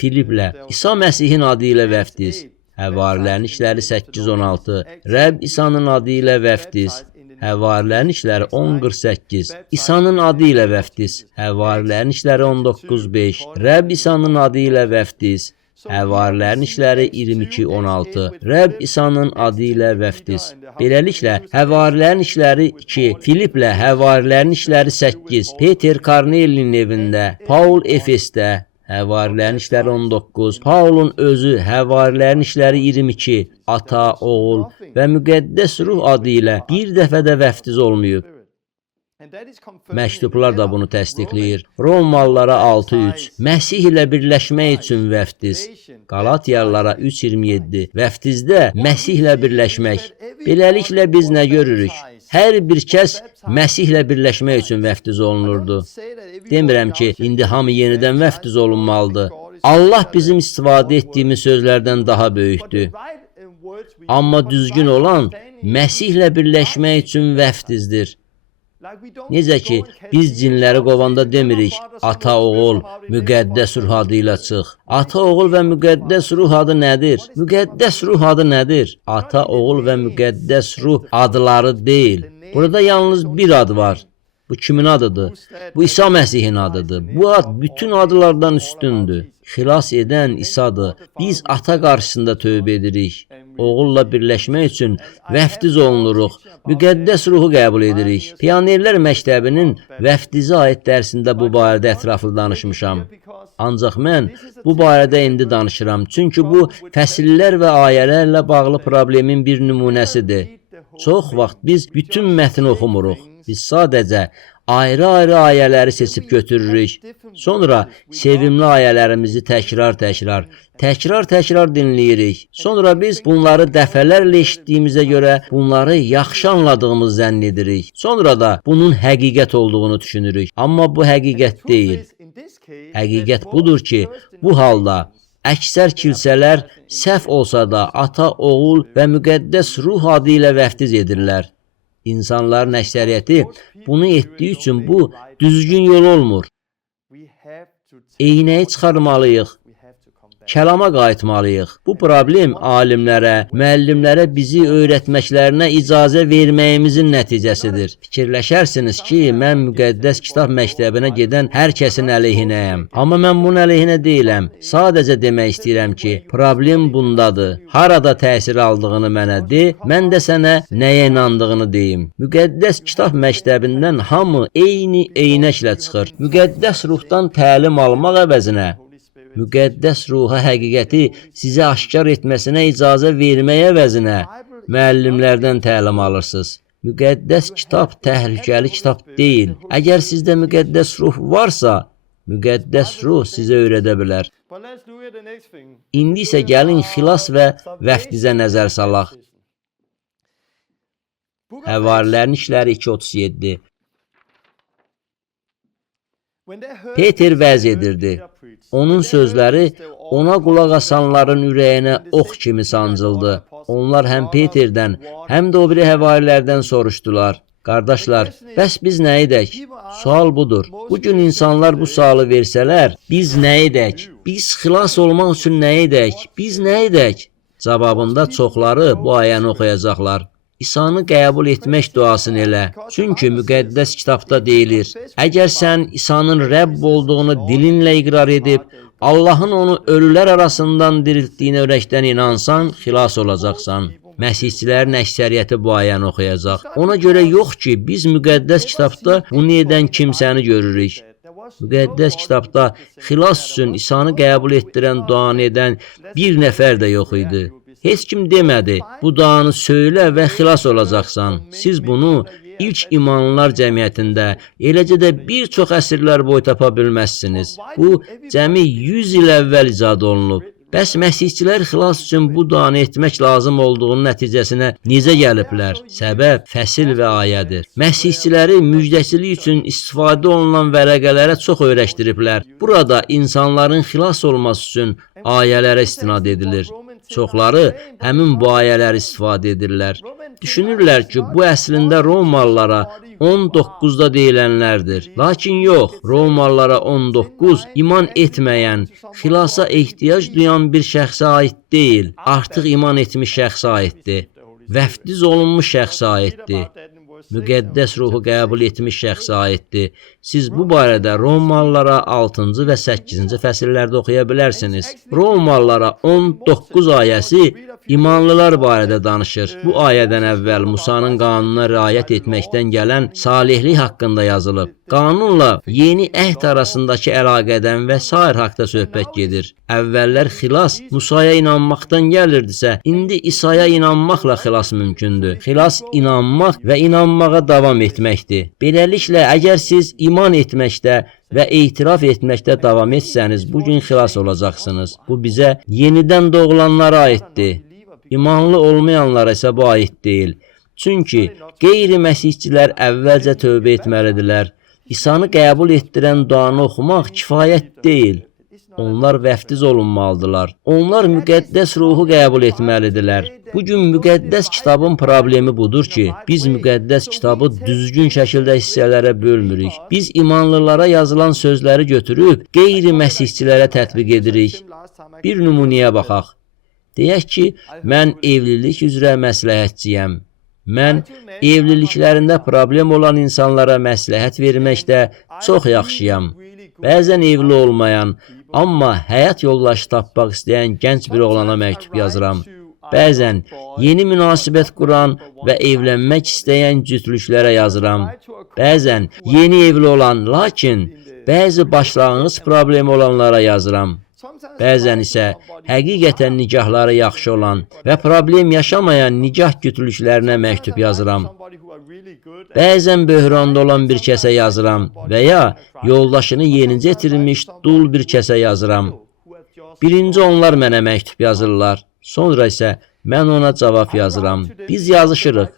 Filiplə İsa Məsihin adı ilə vəftiz, Həvarilərin İşləri 8:16, Rəbb İsa'nın adı ilə vəftiz, Həvarilərin İşləri 10:48, İsa'nın adı ilə vəftiz, Həvarilərin İşləri 19:5, Rəbb İsa'nın adı ilə vəftiz, Həvarilərin İşləri 22:16, Rəbb İsa'nın adı ilə vəftiz. Beləliklə, Həvarilərin İşləri 2, Filiplə Həvarilərin İşləri 8, Peter Kornelinin evində, Paul Efesdə, Həvarilərin İşləri 19, Paulun özü Həvarilərin İşləri 22, ata, oğul və müqəddəs ruh adı ilə bir dəfə də vəftiz olmayıb. Məktublar da bunu təsdiqləyir. Romalılara 6:3, Məsih ilə birləşmək üçün vəftiz. Qalatiyalılara 3:27, vəftizdə Məsihlə birləşmək. Beləliklə biz nə görürük? Hər bir kəs Məsihlə birləşmək üçün vəftiz olunurdu. Demirəm ki, indi hamı yenidən vəftiz olunmalıdır. Allah bizim istifadə etdiyimiz sözlərdən daha böyükdür. Amma düzgün olan Məsihlə birləşmək üçün vəftizdir. Necə ki, biz cinləri qovanda demirik, ata, oğul, müqəddəs ruh adı ilə çıx. Ata, oğul və müqəddəs ruh adı nədir? Müqəddəs ruh adı nədir? Ata, oğul və müqəddəs ruh adları deyil. Burada yalnız bir ad var. Bu kimin adıdır? Bu İsa Məsihin adıdır. Bu ad bütün adlardan üstündür. Xilas edən İsa'dır. Biz ata qarşısında tövbə edirik. Oğulla birləşmək üçün vəftiz olunuruq. Müqəddəs ruhu qəbul edirik. Pionerlər məktəbinin vəftizə aid dərsində bu barədə ətraflı danışmışam. Ancaq mən bu barədə indi danışıram. Çünki bu fəsillər və ayələrlə bağlı problemin bir nümunəsidir. Çox vaxt biz bütün mətni oxumuruq. Biz sadəcə ayrı-ayrı ayələri seçib götürürük. Sonra sevimli ayələrimizi təkrar dinləyirik. Sonra biz bunları dəfələrlə eşitdiyimizə görə bunları yaxşı anladığımız zənn edirik. Sonra da bunun həqiqət olduğunu düşünürük. Amma bu həqiqət deyil. Həqiqət budur ki, bu halda əksər kilsələr səhv olsa da ata, oğul və müqəddəs ruh adı ilə vəftiz edirlər. İnsanların əksəriyyəti bunu etdiyi üçün bu düzgün yol olmur. Eynəyi çıxarmalıyıq. Kəlama qayıtmalıyıq. Bu problem alimlərə, müəllimlərə bizi öyrətməklərinə icazə verməyimizin nəticəsidir. Fikirləşərsiniz ki, mən müqəddəs kitab məktəbinə gedən hər kəsin əleyhinəyəm. Amma mən bunun əleyhinə deyiləm. Sadəcə demək istəyirəm ki, problem bundadır. Harada təsir aldığını mənə de, mən də sənə nəyə inandığını deyim. Müqəddəs kitab məktəbindən hamı eyni eynəklə çıxır. Müqəddəs ruhdan təlim almaq əvəzinə müqəddəs ruha həqiqəti sizə aşkar etməsinə icazə vermək əvəzinə müəllimlərdən təlim alırsınız. Müqəddəs kitab təhlükəli kitab deyil. Əgər sizdə müqəddəs ruh varsa, müqəddəs ruh sizə öyrədə bilər. İndi isə gəlin xilas və vəftizə nəzər salaq. Həvarilərin İşləri 2:37. Peter vəz edirdi. Onun sözləri ona qulaq asanların ürəyinə ox kimi sancıldı. Onlar həm Peterdən, həm də o biri həvarilərdən soruşdular. Qardaşlar, bəs biz nə edək? Sual budur. Bugün insanlar bu sualı versələr, biz nə edək? Biz xilas olmaq üçün nə edək? Biz nə edək? Cavabında çoxları bu ayəni oxuyacaqlar. İsa'nı qəbul etmək duasını elə. Çünki müqəddəs kitabda deyilir, əgər sən İsa'nın Rəbb olduğunu dilinlə iqrar edib, Allahın onu ölülər arasından diriltdiyinə ürəkdən inansan, xilas olacaqsan. Məsihçilərin əksəriyyəti bu ayəni oxuyacaq. Ona görə yox ki, biz müqəddəs kitabda bunu edən kimsəni görürük. Müqəddəs kitabda xilas üçün İsa'nı qəbul etdirən, duanı edən bir nəfər də yox idi. Heç kim demədi, bu duanı söylə və xilas olacaqsan. Siz bunu ilk imanlılar cəmiyyətində, eləcə də bir çox əsrlər boy tapa bilməzsiniz. Bu, cəmi 100 il əvvəl icad olunub. Bəs məsihçilər xilas üçün bu duanı etmək lazım olduğunun nəticəsinə necə gəliblər? Səbəb fəsil və ayədir. Məsihçiləri müjdəçilik üçün istifadə olunan vərəqələrə çox öyrəşdiriblər. Burada insanların xilas olması üçün ayələrə istinad edilir. Çoxları həmin bu ayələri istifadə edirlər. Düşünürlər ki, bu əslində Romalılara 19-da deyilənlərdir. Lakin yox, Romalılara 19 iman etməyən, xilasa ehtiyac duyan bir şəxsə aid deyil. Artıq iman etmiş şəxsə aiddir. Vəftiz olunmuş şəxsə aiddir. Müqəddəs ruhu qəbul etmiş şəxsə aiddir. Siz bu barədə Romalılara 6-cı və 8-ci fəsillərdə oxuya bilərsiniz. Romalılara 19 ayəsi İmanlılar barədə danışır. Bu ayədən əvvəl Musanın qanununa riayət etməkdən gələn salihlik haqqında yazılıb. Qanunla yeni əhd arasındakı əlaqədən və sair haqda söhbət gedir. Əvvəllər xilas Musaya inanmaqdan gəlirdisə, indi İsa'ya inanmaqla xilas mümkündür. Xilas inanmaq və inanmağa davam etməkdir. Beləliklə, əgər siz iman etməkdə və etiraf etməkdə davam etsəniz, bugün xilas olacaqsınız. Bu bizə yenidən doğulanlara aiddir. İmanlı olmayanlara isə bu aid deyil. Çünki qeyri-məsihçilər əvvəlcə tövbə etməlidirlər. İsa'nı qəbul etdirən duanı oxumaq kifayət deyil. Onlar vəftiz olunmalıdırlar. Onlar müqəddəs ruhu qəbul etməlidirlər. Bugün müqəddəs kitabın problemi budur ki, biz müqəddəs kitabı düzgün şəkildə hissələrə bölmürük. Biz imanlılara yazılan sözləri götürüb qeyri-məsihçilərə tətbiq edirik. Bir nümunəyə baxaq. Deyək ki, mən evlilik üzrə məsləhətçiyəm. Mən evliliklərində problem olan insanlara məsləhət verməkdə çox yaxşıyam. Bəzən evli olmayan, amma həyat yoldaşı tapmaq istəyən gənc bir oğlana məktub yazıram. Bəzən yeni münasibət quran və evlənmək istəyən cütlüklərə yazıram. Bəzən yeni evli olan, lakin bəzi başlanğıc problemi olanlara yazıram. Bəzən isə həqiqətən nikahları yaxşı olan və problem yaşamayan nikah cütlüklərinə məktub yazıram. Bəzən böhranda olan bir kəsə yazıram və ya yoldaşını yenicə itirmiş dul bir kəsə yazıram. Birinci onlar mənə məktub yazırlar, sonra isə mən ona cavab yazıram. Biz yazışırıq.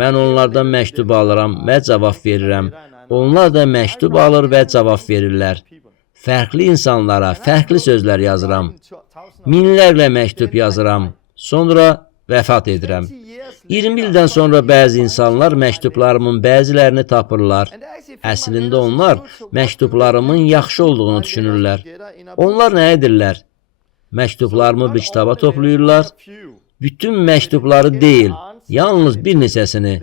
Mən onlardan məktub alıram və cavab verirəm. Onlar da məktub alır və cavab verirlər. Fərqli insanlara fərqli sözlər yazıram. Minlərlə məktub yazıram. Sonra vəfat edirəm. 20 ildən sonra bəzi insanlar məktublarımın bəzilərini tapırlar. Əslində onlar məktublarımın yaxşı olduğunu düşünürlər. Onlar nə edirlər? Məktublarımı bir kitaba toplayırlar. Bütün məktubları deyil, yalnız bir neçəsini.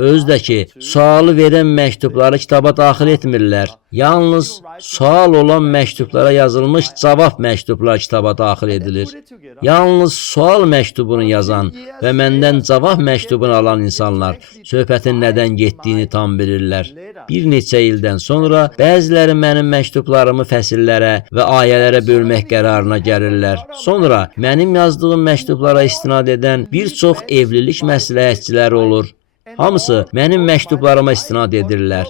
Özdəki sualı verən məktubları kitaba daxil etmirlər. Yalnız sual olan məktublara yazılmış cavab məktublar kitaba daxil edilir. Yalnız sual məktubunu yazan və məndən cavab məktubunu alan insanlar söhbətin nədən getdiyini tam bilirlər. Bir neçə ildən sonra bəziləri mənim məktublarımı fəsillərə və ayələrə bölmək qərarına gəlirlər. Sonra mənim yazdığım məktublara istinad edən bir çox evlilik məsləhətçiləri olur. Hamısı mənim məktublarıma istinad edirlər.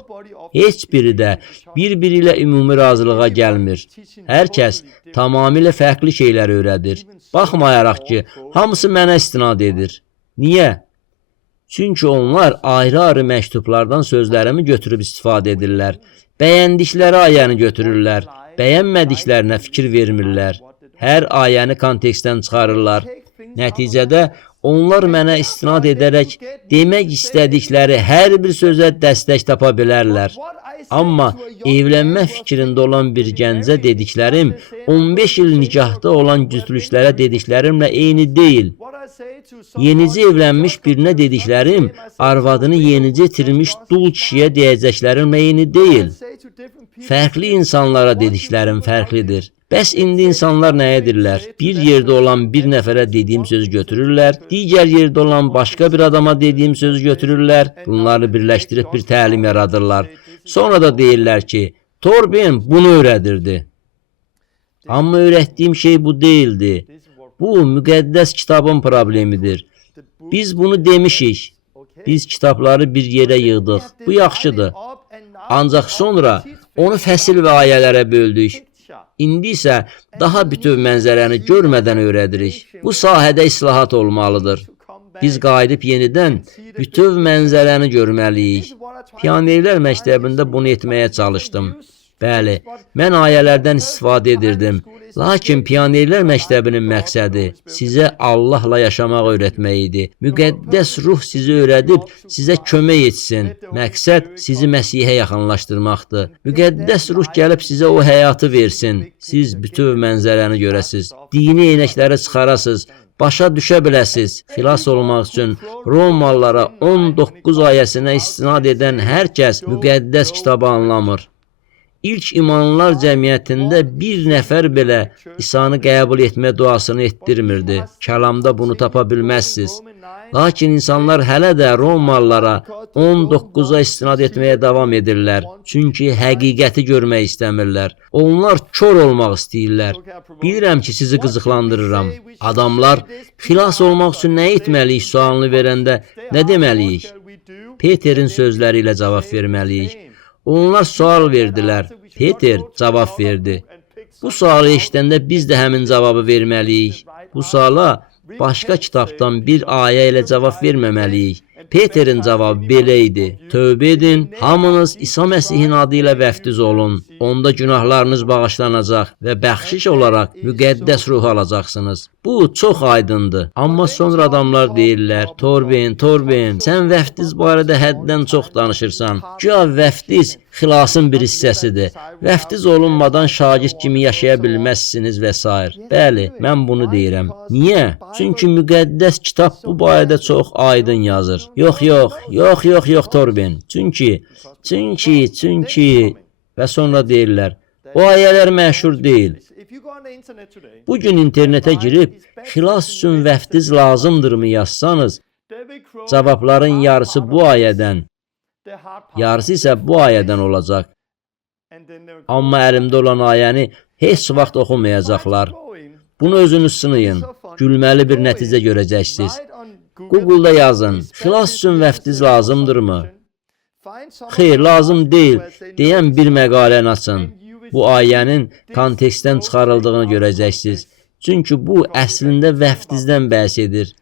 Heç biri də bir-biri ilə ümumi razılığa gəlmir. Hər kəs tamamilə fərqli şeylər öyrədir. Baxmayaraq ki, hamısı mənə istinad edir. Niyə? Çünki onlar ayrı-ayrı məktublardan sözlərimi götürüb istifadə edirlər. Bəyəndikləri ayəni götürürlər. Bəyənmədiklərinə fikir vermirlər. Hər ayəni kontekstdən çıxarırlar. Nəticədə onlar mənə istinad edərək demək istədikləri hər bir sözə dəstək tapa bilərlər. Amma evlənmə fikrində olan bir gəncə dediklərim 15 il nikahda olan cütlüklərə dediklərimlə eyni deyil. Yenicə evlənmiş birinə dediklərim arvadını yenicə itirmiş dul kişiyə deyəcəklərimlə eyni deyil. Fərqli insanlara dediklərim fərqlidir. Bəs indi insanlar nə edirlər? Bir yerdə olan bir nəfərə dediyim sözü götürürlər, digər yerdə olan başqa bir adama dediyim sözü götürürlər, bunları birləşdirib bir təlim yaradırlar. Sonra da deyirlər ki, Torben bunu öyrədirdi. Amma öyrətdiyim şey bu deyildi. Bu, müqəddəs kitabın problemidir. Biz bunu demişik. Biz kitabları bir yerə yığdıq. Bu yaxşıdır. Ancaq sonra onu fəsil və ayələrə böldük. İndi isə daha bütöv mənzərəni görmədən öyrədirik. Bu sahədə islahat olmalıdır. Biz qayıdıb yenidən bütöv mənzərəni görməliyik. Pionerlər məktəbində bunu etməyə çalışdım. Bəli, mən ayələrdən istifadə edirdim. Lakin Pionerlər məktəbinin məqsədi sizə Allahla yaşamaq öyrətmək idi. Müqəddəs ruh sizi öyrədib sizə kömək etsin. Məqsəd sizi Məsihə yaxınlaşdırmaqdır. Müqəddəs ruh gəlib sizə o həyatı versin. Siz bütöv mənzərəni görəsiz. Dini eynəkləri çıxarasınız. Başa düşə biləsiz. Xilas olmaq üçün Romalılara 19 ayəsinə istinad edən hər kəs müqəddəs kitabı anlamır. İlk imanlılar cəmiyyətində bir nəfər belə İsa'nı qəbul etmə duasını etdirmirdi. Kəlamda bunu tapa bilməzsiniz. Lakin insanlar hələ də Romalılara 19-a istinad etməyə davam edirlər. Çünki həqiqəti görmək istəmirlər. Onlar kör olmaq istəyirlər. Bilirəm ki, sizi qızıqlandırıram. Adamlar xilas olmaq üçün nə etməliyik sualını verəndə nə deməliyik? Peterin sözləri ilə cavab verməliyik. Onlar sual verdilər. Peter cavab verdi. Bu sualı eşidəndə biz də həmin cavabı verməliyik. Bu suala başqa kitabdan bir ayə ilə cavab verməməliyik. Peterin cavabı belə idi. Tövbə edin, hamınız İsa Məsihin adı ilə vəftiz olun. Onda günahlarınız bağışlanacaq və bəxşiş olaraq müqəddəs ruh alacaqsınız. Bu çox aydındır. Amma sonra adamlar deyirlər, Torben, sən vəftiz barədə həddən çox danışırsan. Güya vəftiz xilasın bir hissəsidir. Vəftiz olunmadan şagird kimi yaşaya bilməzsiniz və s. Bəli, mən bunu deyirəm. Niyə? Çünki müqəddəs kitab bu barədə çox aydın yazır. Yox, Torben. Çünki və sonra deyirlər, o ayələr məşhur deyil. Bugün internetə girib, xilas üçün vəftiz lazımdırmı yazsanız, cavabların yarısı bu ayədən, yarısı isə bu ayədən olacaq. Amma əlimdə olan ayəni heç vaxt oxumayacaqlar. Bunu özünüz sınayın, gülməli bir nəticə görəcəksiniz. Google-da yazın, xilas üçün vəftiz lazımdırmı? Xeyr, lazım deyil, deyən bir məqaləni açın. Bu ayənin kontekstdən çıxarıldığını görəcəksiniz. Çünki bu əslində vəftizdən bəhs edir.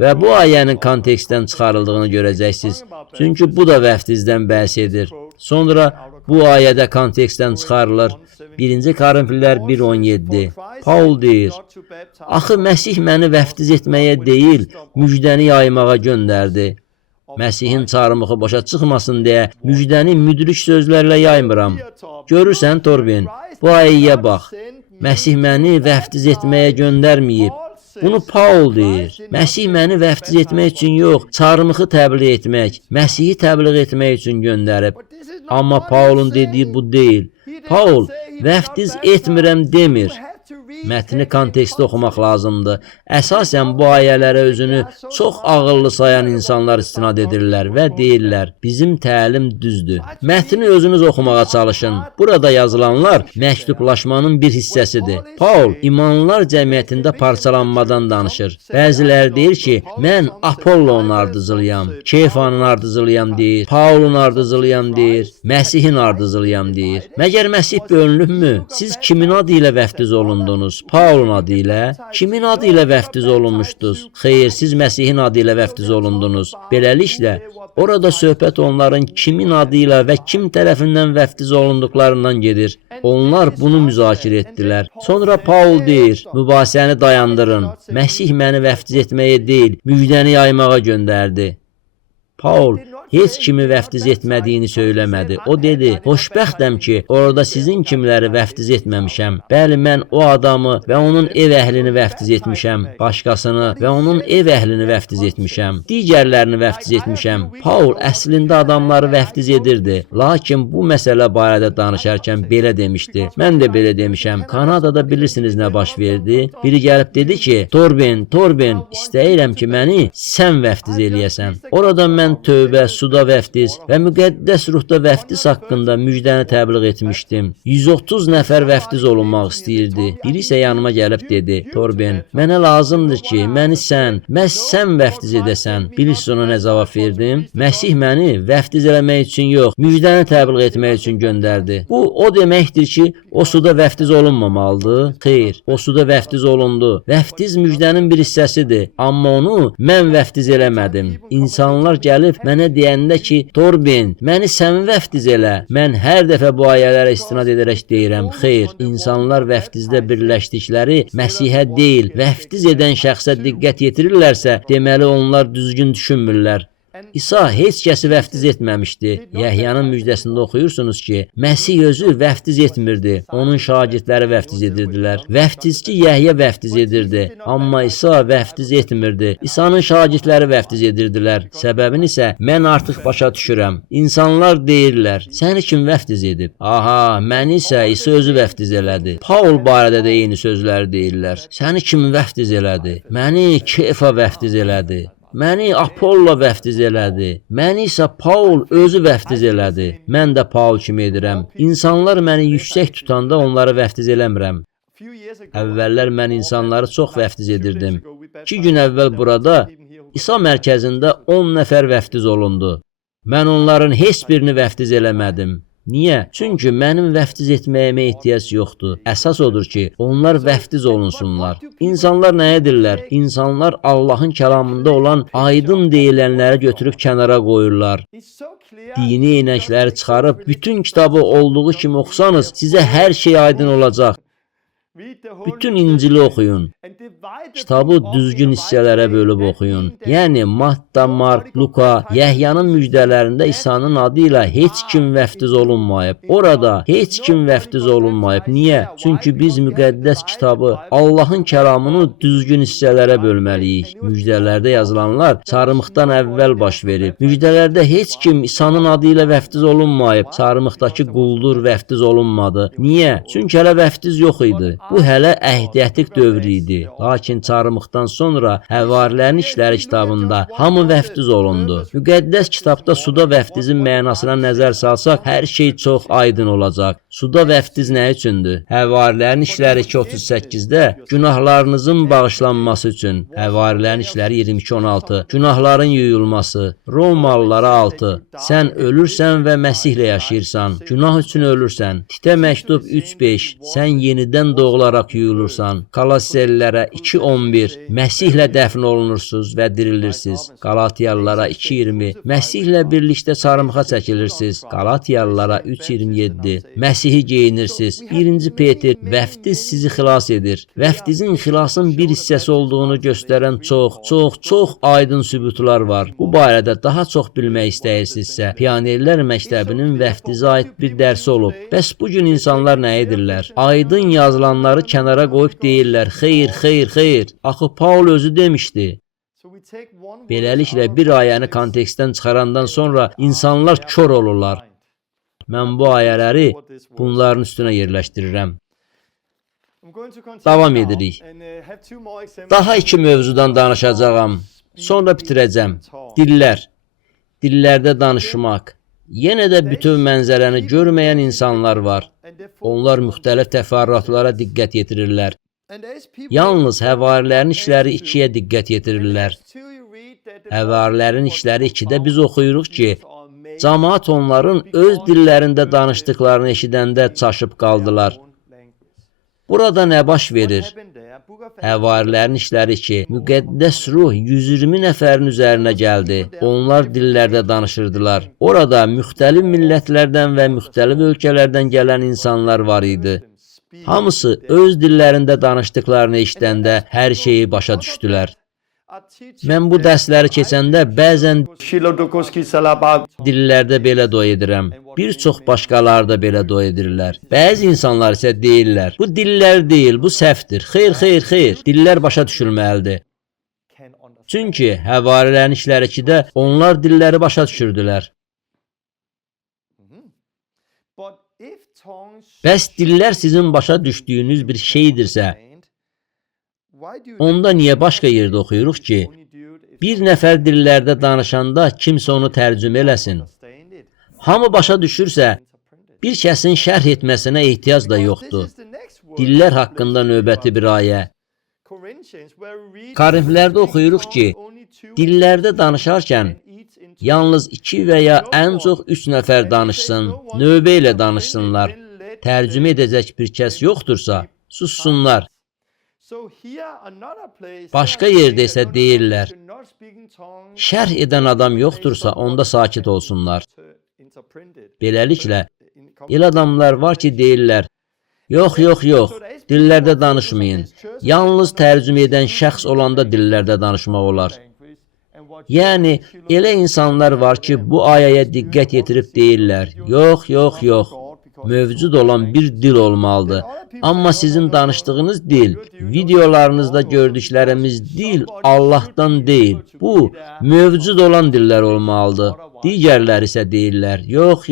Və bu ayənin kontekstdən çıxarıldığını görəcəksiniz. Çünki bu da vəftizdən bəhs edir. Sonra bu ayədə kontekstdən çıxarılır. 1-ci Korinfillər 1:17. Paul deyir, axı Məsih məni vəftiz etməyə deyil, müjdəni yaymağa göndərdi. Məsihin çarmıxı boşa çıxmasın deyə müjdəni müdrik sözlərlə yaymıram. Görürsən, Torben, bu ayəyə bax. Məsih məni vəftiz etməyə göndərməyib. Bunu Paul deyir. Məsih məni vəftiz etmək üçün yox, çarmıxı təbliğ etmək, Məsihi təbliğ etmək üçün göndərib. Amma Paulun dediyi bu deyil. Paul vəftiz etmirəm demir. Mətni kontekstdə oxumaq lazımdır. Əsasən bu ayələrə özünü çox ağıllı sayan insanlar istinad edirlər və deyirlər, bizim təlim düzdür. Mətni özünüz oxumağa çalışın. Burada yazılanlar məktublaşmanın bir hissəsidir. Paul imanlılar cəmiyyətində parçalanmadan danışır. Bəziləri deyir ki, mən Apollonun ardıcılıyam, Kefanın ardıcılıyam deyir, Paulun ardıcılıyam deyir, Məsihin ardıcılıyam deyir. Məgər Məsih bölünübmü? Siz kimin adı ilə vəftiz olundunuz? Paulun adı ilə? Kimin adı ilə vəftiz olunmuşdunuz? Xeyr, siz Məsihin adı ilə vəftiz olundunuz. Beləliklə, orada söhbət onların kimin adı ilə və kim tərəfindən vəftiz olunduqlarından gedir. Onlar bunu müzakirə etdilər. Sonra Paul deyir, mübahisəni dayandırın. Məsih məni vəftiz etməyə deyil, müjdəni yaymağa göndərdi. Paul heç kimi vəftiz etmədiyini söyləmədi. O dedi, xoşbəxtəm ki, orada sizin kimləri vəftiz etməmişəm. Bəli, mən o adamı və onun ev əhlini vəftiz etmişəm. Başqasını və onun ev əhlini vəftiz etmişəm. Digərlərini vəftiz etmişəm. Paul əslində adamları vəftiz edirdi. Lakin bu məsələ barədə danışarkən belə demişdi. Mən də belə demişəm. Kanadada bilirsiniz nə baş verdi? Biri gəlib dedi ki, Torben, istəyirəm ki, məni sən vəftiz eləyəsən. Orada mən tövbə, suda vəftiz və müqəddəs ruhda vəftiz haqqında müjdəni təbliğ etmişdim. 130 nəfər vəftiz olunmaq istəyirdi. Biri isə yanıma gəlib dedi: Torben, mənə lazımdır ki, məni məhz sən vəftiz edəsən. Bilirsiniz ona nə cavab verdim? Məsih məni vəftiz eləmək üçün yox, müjdəni təbliğ etmək üçün göndərdi. Bu o deməkdir ki, o suda vəftiz olunmamalıdır. Xeyr, o suda vəftiz olundu. Vəftiz müjdənin bir hissəsidir, amma onu mən vəftiz eləmədim. İnsanlar gəlib mənə deyəndə ki, Torben, məni sən vəftiz elə. Mən hər dəfə bu ayələrə istinad edərək deyirəm, xeyr, insanlar vəftizdə birləşdikləri Məsihə deyil, vəftiz edən şəxsə diqqət yetirirlərsə, deməli onlar düzgün düşünmürlər. İsa heç kəsi vəftiz etməmişdi. Yəhyanın müjdəsində oxuyursunuz ki, Məsih özü vəftiz etmirdi. Onun şagirdləri vəftiz edirdilər. Vəftizçi Yəhya vəftiz edirdi, amma İsa vəftiz etmirdi. İsa'nın şagirdləri vəftiz edirdilər. Səbəbini isə mən artıq başa düşürəm. İnsanlar deyirlər, səni kim vəftiz edib? Aha, məni isə İsa özü vəftiz elədi. Paul barədə də eyni sözləri deyirlər. Səni kim vəftiz elədi? Məni Kefa vəftiz elədi. Məni Apollo vəftiz elədi. Məni isə Paul özü vəftiz elədi. Mən də Paul kimi edirəm. İnsanlar məni yüksək tutanda onları vəftiz eləmirəm. Əvvəllər mən insanları çox vəftiz edirdim. 2 gün əvvəl burada İsa mərkəzində 10 nəfər vəftiz olundu. Mən onların heç birini vəftiz eləmədim. Niyə? Çünki mənim vəftiz etməyimə ehtiyac yoxdur. Əsas odur ki, onlar vəftiz olunsunlar. İnsanlar nə edirlər? İnsanlar Allahın kəlamında olan aydın deyilənləri götürüb kənara qoyurlar. Dini eynəkləri çıxarıb bütün kitabı olduğu kimi oxusanız, sizə hər şey aydın olacaq. Bütün İncili oxuyun. Kitabı düzgün hissələrə bölüb oxuyun. Yəni, Matta, Mark, Luka, Yəhyanın müjdələrində İsa'nın adı ilə heç kim vəftiz olunmayıb. Orada heç kim vəftiz olunmayıb. Niyə? Çünki biz müqəddəs kitabı, Allahın kəlamını düzgün hissələrə bölməliyik. Müjdələrdə yazılanlar çarmıxdan əvvəl baş verib. Müjdələrdə heç kim İsa'nın adı ilə vəftiz olunmayıb. Çarmıxdakı quldur vəftiz olunmadı. Niyə? Çünki hələ vəftiz yox idi. Bu hələ əhdiyyətlik dövrü idi. Lakin çarmıxdan sonra Həvarilərin İşləri kitabında hamı vəftiz olundu. Müqəddəs kitabda suda vəftizin mənasına nəzər salsaq, hər şey çox aydın olacaq. Suda vəftiz nə üçündür? Həvarilərin İşləri 2:38-də günahlarınızın bağışlanması üçün. Həvarilərin İşləri 22:16 günahların yuyulması. Romalılara 6 sən ölürsən və Məsihlə yaşayırsan. Günah üçün ölürsən. Titə məktub 3:5 sən yenidən doğularaq yuyulursan. Kolosellilərə 2:11 Məsihlə dəfn olunursuz və dirilirsiniz. Qalatiyalılara 2:20 Məsihlə birlikdə çarmıxa çəkilirsiniz. Qalatiyalılara 3:27 Məsihi geyinirsiniz. 1. Peter vəftiz sizi xilas edir. Vəftizin xilasın bir hissəsi olduğunu göstərən çox aydın sübutlar var. Bu barədə daha çox bilmək istəyirsinizsə, Pionerlər Məktəbinin vəftizə aid bir dərsi olub. Bəs bu gün insanlar nə edirlər? Aydın yazılanları kənara qoyub deyirlər, xeyr. Axı Paul özü demişdi. Beləliklə bir ayəni kontekstdən çıxarandan sonra insanlar kör olurlar. Mən bu ayələri bunların üstünə yerləşdirirəm. Davam edirik. Daha 2 mövzudan danışacağam. Sonra bitirəcəm. Dillər. Dillərdə danışmaq. Yenə də bütöv mənzərəni görməyən insanlar var. Onlar müxtəlif təfərrüatlara diqqət yetirirlər. Yalnız Həvarilərin İşləri 2-yə diqqət yetirirlər. Həvarilərin İşləri 2-də biz oxuyuruq ki, cəmaət onların öz dillərində danışdıqlarını eşidəndə çaşıb qaldılar. Burada nə baş verir? Həvarilərin İşləri 2 müqəddəs ruh 120 nəfərin üzərinə gəldi. Onlar dillərdə danışırdılar. Orada müxtəlif millətlərdən və müxtəlif ölkələrdən gələn insanlar var idi. Hamısı öz dillərində danışdıqlarını eşidəndə hər şeyi başa düşdülər. Mən bu dərsləri keçəndə bəzən dillərdə belə dua edirəm. Bir çox başqaları da belə dua edirlər. Bəzi insanlar isə deyirlər, bu dillər deyil, bu səhvdir. Xeyr, dillər başa düşülməlidir. Çünki Həvarilərin İşləri 2-də onlar dilləri başa düşürdülər. Bəs dillər sizin başa düşdüyünüz bir şeydirsə, onda niyə başqa yerdə oxuyuruq ki, Bir nəfər dillərdə danışanda kimsə onu tərcümə eləsin. Hamı başa düşürsə, bir kəsin şərh etməsinə ehtiyac da yoxdur. Dillər haqqında növbəti bir ayə. Korinflərdə oxuyuruq ki, dillərdə danışarkən yalnız 2 və ya ən çox 3 nəfər danışsın, növbə ilə danışsınlar. Tərcümə edəcək bir kəs yoxdursa, sussunlar. Başqa yerdə isə deyirlər, şərh edən adam yoxdursa, onda sakit olsunlar. Beləliklə, elə adamlar var ki, deyirlər, yox, dillərdə danışmayın. Yalnız tərcümə edən şəxs olanda dillərdə danışmaq olar. Yəni, elə insanlar var ki, bu ayəyə diqqət yetirib deyirlər, yox, mövcud olan bir dil olmalıdır. Amma sizin danışdığınız dil, videolarınızda gördüklərimiz dil Allahdan deyil. Bu, mövcud olan dillər olmalıdır. Digərləri isə deyirlər, yox,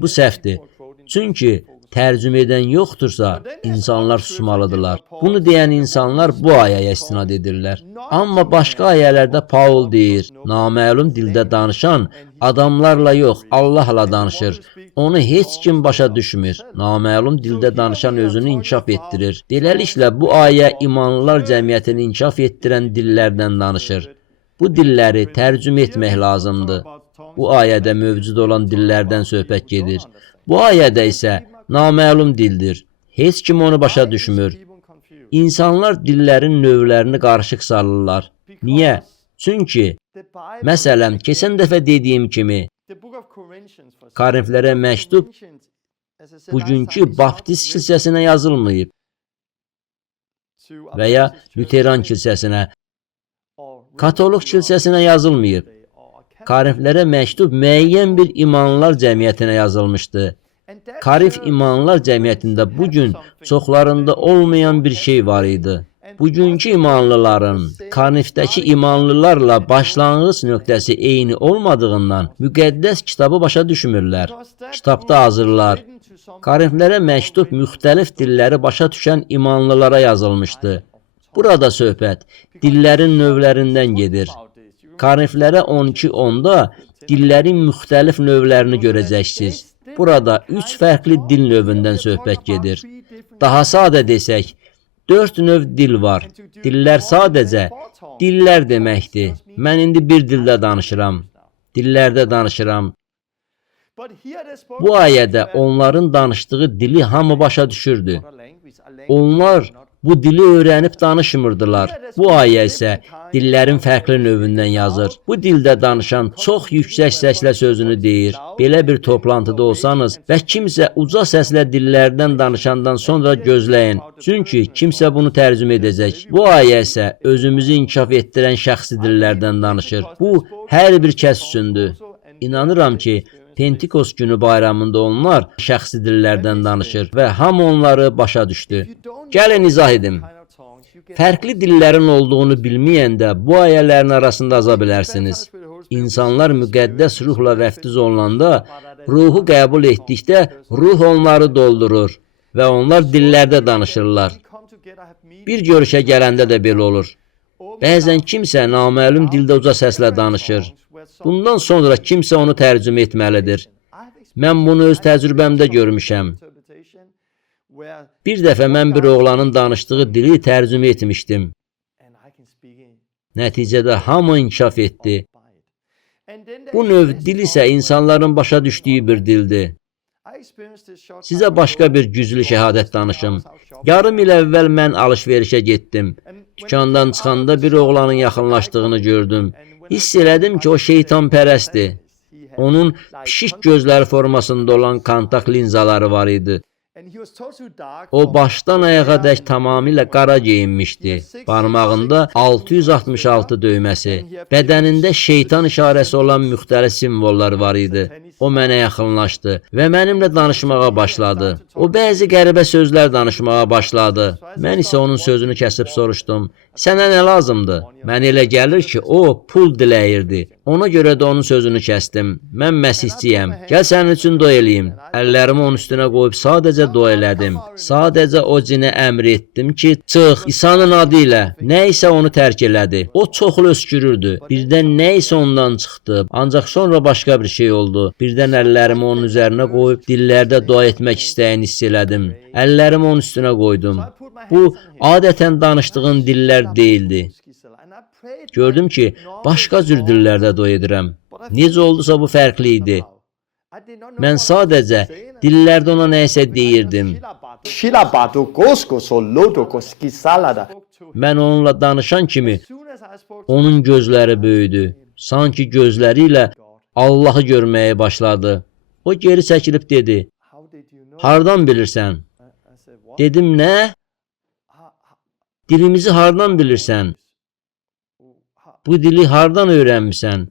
bu səhvdir. Çünki tərcümə edən yoxdursa, insanlar susmalıdırlar. Bunu deyən insanlar bu ayəyə istinad edirlər. Amma başqa ayələrdə Paul deyir, naməlum dildə danışan adamlarla yox, Allahla danışır. Onu heç kim başa düşmür. Naməlum dildə danışan özünü inkişaf etdirir. Beləliklə, bu ayə imanlılar cəmiyyətini inkişaf etdirən dillərdən danışır. Bu dilləri tərcümə etmək lazımdır. Bu ayədə mövcud olan dillərdən söhbət gedir. Bu ayədə isə naməlum dildir. Heç kim onu başa düşmür. İnsanlar dillərin növlərini qarışıq salırlar. Niyə? Çünki, məsələn, keçən dəfə dediyim kimi, Korinflərə məktub bugünkü Baptist kilsəsinə yazılmayıb və ya Lüteran kilsəsinə, Katolik kilsəsinə yazılmayıb. Korinflərə məktub müəyyən bir imanlılar cəmiyyətinə yazılmışdı. Korint imanlılar cəmiyyətində bugün çoxlarında olmayan bir şey var idi. Bugünkü imanlıların Korintdəki imanlılarla başlanğıc nöqtəsi eyni olmadığından müqəddəs kitabı başa düşmürlər. Kitabda hazırlar. Korintlərə məktub müxtəlif dilləri başa düşən imanlılara yazılmışdı. Burada söhbət dillərin növlərindən gedir. Korintlərə 12:10-da dillərin müxtəlif növlərini görəcəksiniz. Burada 3 fərqli dil növündən söhbət gedir. Daha sadə desək, 4 növ dil var. Dillər sadəcə dillər deməkdir. Mən indi bir dildə danışıram. Dillərdə danışıram. Bu ayədə onların danışdığı dili hamı başa düşürdü. Onlar bu dili öyrənib danışmırdılar. Bu ayə isə dillərin fərqli növündən yazır. Bu dildə danışan çox yüksək səslə sözünü deyir. Belə bir toplantıda olsanız və kimsə uca səslə dillərdən danışandan sonra gözləyin. Çünki kimsə bunu tərcümə edəcək. Bu ayə isə özümüzü inkişaf etdirən şəxsi dillərdən danışır. Bu, hər bir kəs üçündür. İnanıram ki, Pentikos günü bayramında onlar şəxsi dillərdən danışır və hamı onları başa düşdü. Gəlin izah edim. Fərqli dillərin olduğunu bilməyəndə bu ayələrin arasında aza bilərsiniz. İnsanlar müqəddəs ruhla vəftiz olunanda, ruhu qəbul etdikdə ruh onları doldurur və onlar dillərdə danışırlar. Bir görüşə gələndə də belə olur. Bəzən kimsə naməlum dildə uca səslə danışır. Bundan sonra kimsə onu tərcümə etməlidir. Mən bunu öz təcrübəmdə görmüşəm. Bir dəfə mən bir oğlanın danışdığı dili tərcümə etmişdim. Nəticədə hamı inkişaf etdi. Bu növ dil isə insanların başa düşdüyü bir dildir. Sizə başqa bir güclü şəhadət danışım. Yarım il əvvəl mən alış-verişə getdim. Dükandan çıxanda bir oğlanın yaxınlaşdığını gördüm. Hiss elədim ki, o şeytanpərəstdir. Onun pişik gözləri formasında olan kontakt linzaları var idi. O başdan ayağa dək tamamilə qara geyinmişdi. Barmağında 666 döyməsi, bədənində şeytan işarəsi olan müxtəlif simvollar var idi. O mənə yaxınlaşdı və mənimlə danışmağa başladı. O bəzi qəribə sözlər danışmağa başladı. Mən isə onun sözünü kəsib soruşdum. Sənə nə lazımdır? Mənə elə gəlir ki, o pul diləyirdi. Ona görə də onun sözünü kəsdim. Mən məsihçiyəm. Gəl sənin üçün dua eləyim. Əllərimi onun üstünə qoyub sadəcə dua elədim. Sadəcə o cinə əmr etdim ki, çıx, İsa'nın adı ilə. Nə isə onu tərk elədi. O çoxlu öskürürdü. Birdən nə isə ondan çıxdı. Ancaq sonra başqa bir şey oldu. Birdən əllərimi onun üzərinə qoyub dillərdə dua etmək istəyini hiss elədim. Əllərimi onun üstünə qoydum. Bu, adətən danışdığım dillər deyildi. Gördüm ki, başqa cür dillərdə dua edirəm. Necə oldusa bu fərqli idi. Mən sadəcə dillərdə ona nə isə deyirdim. Mən onunla danışan kimi onun gözləri böyüdü. Sanki gözləri ilə Allahı görməyə başladı. O geri çəkilib dedi, hardan bilirsən? Dedim, nə? Dilimizi hardan bilirsən? Bu dili hardan öyrənmisən?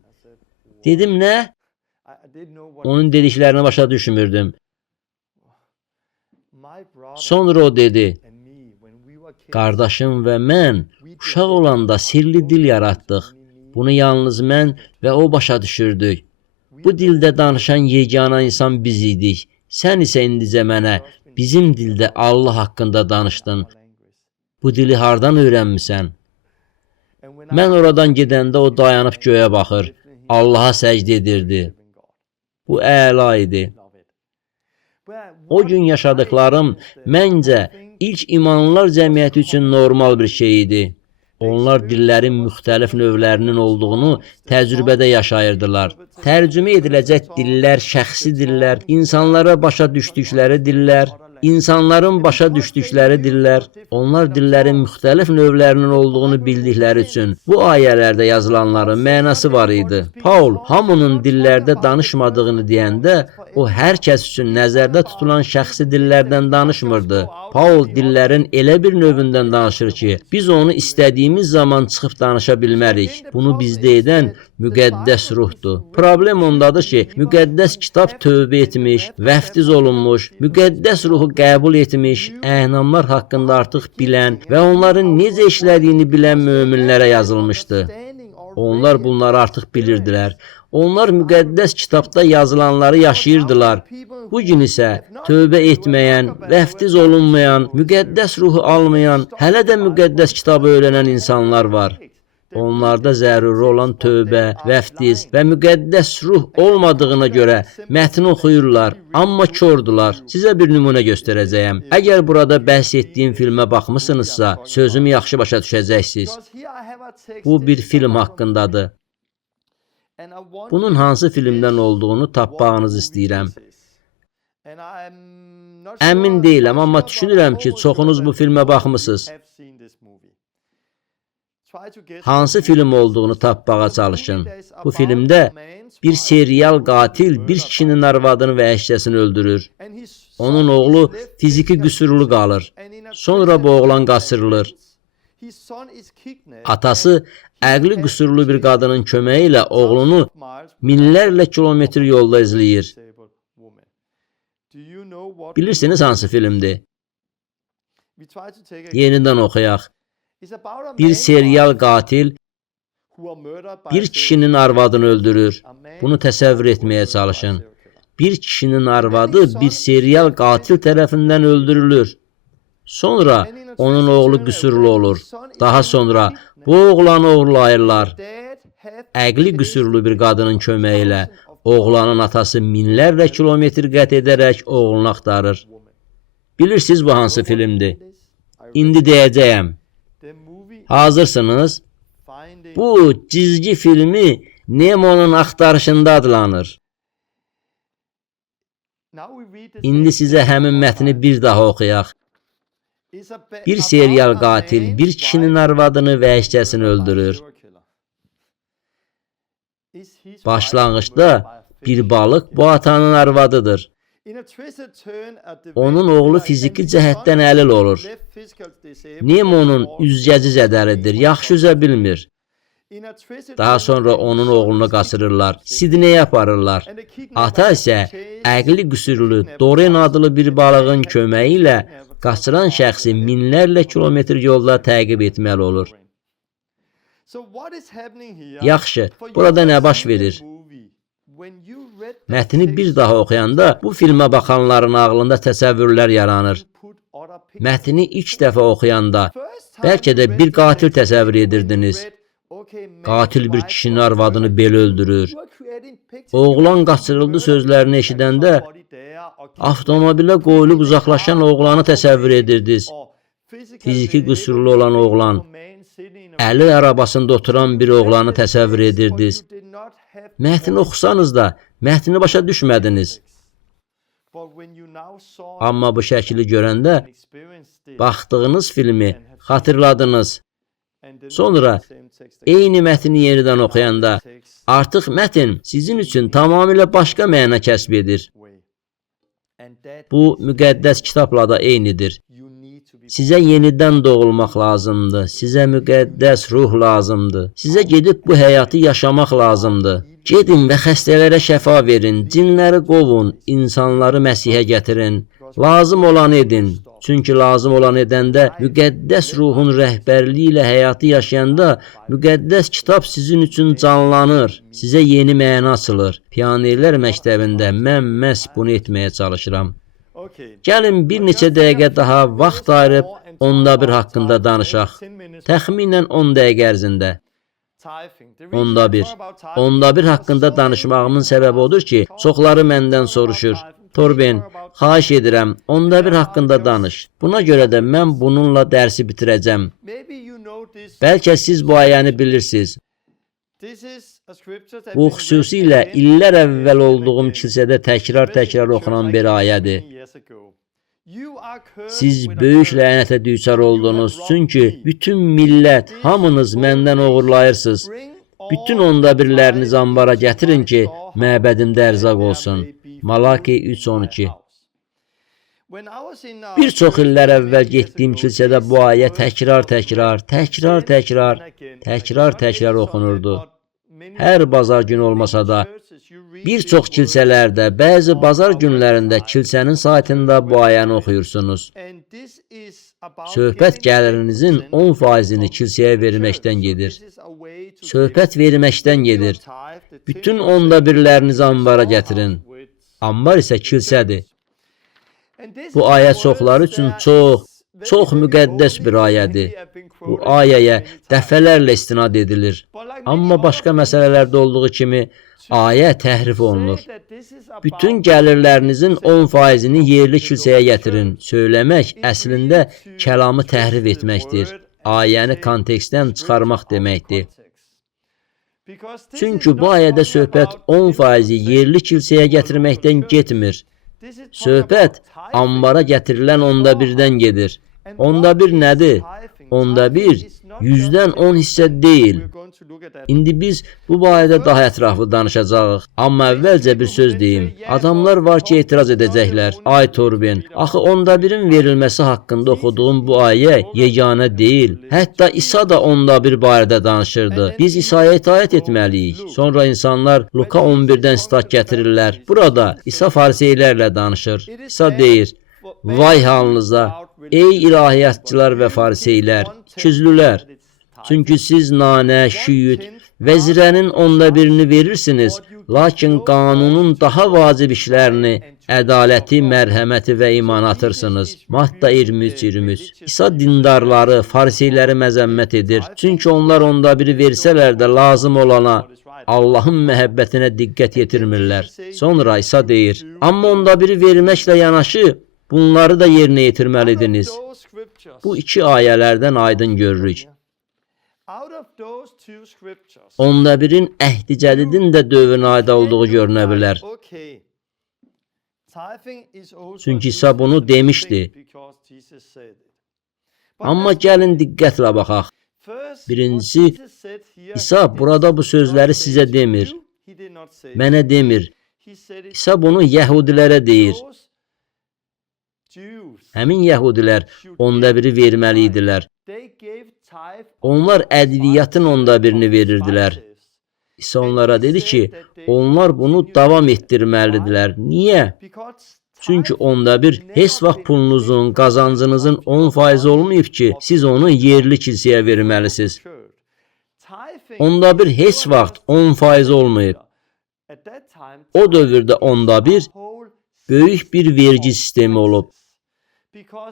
Dedim, nə? Onun dediklərini başa düşmürdüm. Sonra o dedi, qardaşım və mən uşaq olanda sirli dil yaratdıq. Bunu yalnız mən və o başa düşürdük. Bu dildə danışan yeganə insan biz idik. Sən isə indicə mənə bizim dildə Allah haqqında danışdın. Bu dili hardan öyrənmisən? Mən oradan gedəndə o dayanıb göyə baxır, Allaha səcdə edirdi. Bu əla idi. O gün yaşadıklarım məncə ilk imanlılar cəmiyyəti üçün normal bir şey idi. Onlar dillərin müxtəlif növlərinin olduğunu təcrübədə yaşayırdılar. Tərcümə ediləcək dillər şəxsi dillər, insanlara başa düşdükləri dillər, insanların başa düşdükləri dillər, onlar dillərin müxtəlif növlərinin olduğunu bildikləri üçün bu ayələrdə yazılanların mənası var idi. Paul hamının dillərdə danışmadığını deyəndə, o hər kəs üçün nəzərdə tutulan şəxsi dillərdən danışmırdı. Paul dillərin elə bir növündən danışır ki, biz onu istədiyimiz zaman çıxıb danışa bilmərik. Bunu bizdə edən müqəddəs ruhdur. Problem ondadır ki, müqəddəs kitab tövbə etmiş, vəftiz olunmuş, müqəddəs ruhu qəbul etmiş, əhnamlar haqqında artıq bilən və onların necə işlədiyini bilən möminlərə yazılmışdı. Onlar bunları artıq bilirdilər. Onlar müqəddəs kitabda yazılanları yaşayırdılar. Bugün isə tövbə etməyən, vəftiz olunmayan, müqəddəs ruhu almayan, hələ də müqəddəs kitabı öyrənən insanlar var. Onlarda zəruri olan tövbə, vəftiz və müqəddəs ruh olmadığına görə mətni oxuyurlar, amma kordular. Sizə bir nümunə göstərəcəyəm. Əgər burada bəhs etdiyim filmə baxmısınızsa, sözümü yaxşı başa düşəcəksiniz. Bu bir film haqqındadır. Bunun hansı filmdən olduğunu tapmağınızı istəyirəm. Əmin deyiləm, amma düşünürəm ki, çoxunuz bu filmə baxmısınız. Hansı film olduğunu tapmağa çalışın. Bu filmdə bir serial qatil bir kişinin arvadını və əşyasını öldürür. Onun oğlu fiziki qüsurlu qalır. Sonra bu oğlan qaçırılır. Atası əqli qüsurlu bir qadının köməyi ilə oğlunu minlərlə kilometr yolda izləyir. Bilirsiniz hansı filmdir? Yenidən oxuyaq. Bir serial qatil bir kişinin arvadını öldürür. Bunu təsəvvür etməyə çalışın. Bir kişinin arvadı bir serial qatil tərəfindən öldürülür. Sonra onun oğlu qüsurlu olur. Daha sonra bu oğlanı oğurlayırlar. Əqli qüsurlu bir qadının köməyi ilə oğlanın atası minlərlə kilometr qət edərək oğlunu axtarır. Bilirsiniz bu hansı filmdir? İndi deyəcəyəm. Hazırsınız? Bu cizgi filmi Nemo'nun axtarışında adlanır. İndi sizə həmin mətni bir daha oxuyaq. Bir serial qatil bir kişinin arvadını və əşyasını öldürür. Başlanğıçda bir balıq bu atanın arvadıdır. Onun oğlu fiziki cəhətdən əlil olur. Nemo'nun üzgəci zədəlidir, yaxşı üzə bilmir. Daha sonra onun oğlunu qaçırırlar, Sidneyə aparırlar. Ata isə əqli qüsurlu Doren adlı bir balığın köməyi ilə qaçıran şəxsi minlərlə kilometr yolda təqib etməli olur. Yaxşı, burada nə baş verir? Mətni bir daha oxuyanda bu filmə baxanların ağlında təsəvvürlər yaranır. Mətni ilk dəfə oxuyanda bəlkə də bir qatil təsəvvür edirdiniz. Qatil bir kişinin arvadını belə öldürür. Oğlan qaçırıldı sözlərini eşidəndə avtomobilə qoyulub uzaqlaşan oğlanı təsəvvür edirdiniz. Fiziki qüsurlu olan oğlan, əli arabasında oturan bir oğlanı təsəvvür edirdiniz. Mətni oxusanız da mətni başa düşmədiniz. Amma bu şəkili görəndə baxdığınız filmi xatırladınız. Sonra eyni mətni yenidən oxuyanda artıq mətn sizin üçün tamamilə başqa məna kəsb edir. Bu müqəddəs kitabla da eynidir. Sizə yenidən doğulmaq lazımdır. Sizə müqəddəs ruh lazımdır. Sizə gedib bu həyatı yaşamaq lazımdır. Gedin və xəstələrə şəfa verin, cinləri qovun, insanları Məsihə gətirin. Lazım olanı edin. Çünki lazım olan edəndə, müqəddəs ruhun rəhbərliyi ilə həyatı yaşayanda, müqəddəs kitab sizin üçün canlanır. Sizə yeni məna açılır. Pionerlər məktəbində mən məhz bunu etməyə çalışıram. Gəlin bir neçə dəqiqə daha vaxt ayırıb onda bir haqqında danışaq. Təxminən 10 dəqiqə ərzində. Onda bir haqqında danışmağımın səbəbi odur ki, çoxları məndən soruşur. Torben, xahiş edirəm, onda bir haqqında danış. Buna görə də mən bununla dərsi bitirəcəm. Bəlkə siz bu ayəni bilirsiniz. Bu xüsusilə illər əvvəl olduğum kilsədə təkrar oxunan bir ayədir. Siz böyük lənətə düçar oldunuz, çünki bütün millət, hamınız məndən oğurlayırsınız. Bütün onda birlərinizi ambara gətirin ki, məbədimdə ərzaq olsun. Malaki 3:12. Bir çox illər əvvəl getdiyim kilsədə bu ayə təkrar oxunurdu. Hər bazar günü olmasa da, bir çox kilsələrdə, bəzi bazar günlərində kilsənin saytında bu ayəni oxuyursunuz. Söhbət gəlirinizin 10%-ni kilsəyə verməkdən gedir. Söhbət verməkdən gedir. Bütün onda birlərinizi ambara gətirin. Ambar isə kilsədir. Bu ayə çoxları üçün çox müqəddəs bir ayədir. Bu ayəyə dəfələrlə istinad edilir. Amma başqa məsələlərdə olduğu kimi ayə təhrif olunur. Bütün gəlirlərinizin 10%-ni yerli kilsəyə gətirin. Söyləmək əslində kəlamı təhrif etməkdir. Ayəni kontekstdən çıxarmaq deməkdir. Çünki bu ayədə söhbət 10%-i yerli kilsəyə gətirməkdən getmir. Söhbət ambara gətirilən onda birdən gedir. Onda bir nədir? Onda bir 100-dən 10 hissə deyil. İndi biz bu barədə daha ətraflı danışacağıq. Amma əvvəlcə bir söz deyim. Adamlar var ki, etiraz edəcəklər. Ay Torben, axı onda birin verilməsi haqqında oxuduğum bu ayə yeganə deyil. Hətta İsa da onda bir barədə danışırdı. Biz İsa'ya itaət etməliyik. Sonra insanlar Luka 11-dən sitat gətirirlər. Burada İsa fariseylərlə danışır. İsa deyir, vay halınıza, ey ilahiyyatçılar və fariseylər, ikizlülər. Çünki siz nanə, şüyüd və zirənin onda birini verirsiniz, lakin qanunun daha vacib işlərini, ədaləti, mərhəməti və imanı atırsınız. Matta 23:23. İsa dindarları, fariseyləri məzəmmət edir. Çünki onlar onda biri versələr də lazım olana, Allahın məhəbbətinə diqqət yetirmirlər. Sonra İsa deyir, amma onda biri verməklə yanaşı, bunları da yerinə yetirməliydiniz. Bu iki ayələrdən aydın görürük. Onda birin əhdi cədidin də dövrünə aid olduğu görünə bilər. Çünki İsa bunu demişdi. Amma gəlin diqqətlə baxaq. Birincisi, İsa burada bu sözləri sizə demir. Mənə demir. İsa bunu yəhudilərə deyir. Həmin yəhudilər onda biri verməli idilər. Onlar ədviyyatın onda birini verirdilər. İsa onlara dedi ki, onlar bunu davam etdirməlidirlər. Niyə? Çünki onda bir heç vaxt pulunuzun, qazancınızın 10% olmayıb ki, siz onu yerli kilsəyə verməlisiniz. Onda bir heç vaxt 10% olmayıb. O dövrdə onda bir böyük bir vergi sistemi olub.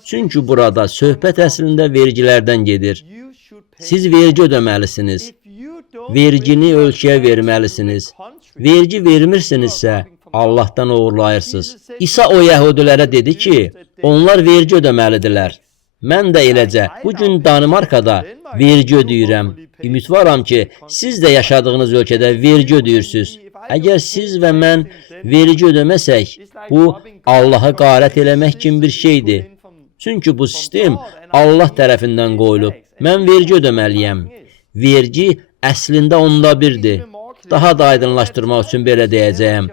Çünki burada söhbət əslində vergilərdən gedir. Siz vergi ödəməlisiniz. Vergini ölkəyə verməlisiniz. Vergi vermirsinizsə, Allahdan uğurlayırsınız. İsa o yəhudilərə dedi ki, onlar vergi ödəməlidirlər. Mən də eləcə, bugün Danimarkada vergi ödəyirəm. Ümidvaram ki, siz də yaşadığınız ölkədə vergi ödəyirsiniz. Əgər siz və mən vergi ödəməsək, bu Allaha qarət eləmək kimi bir şeydir. Çünki bu sistem Allah tərəfindən qoyulub. Mən vergi ödəməliyəm. Vergi əslində onda birdir. Daha da aydınlaşdırmaq üçün belə deyəcəyəm.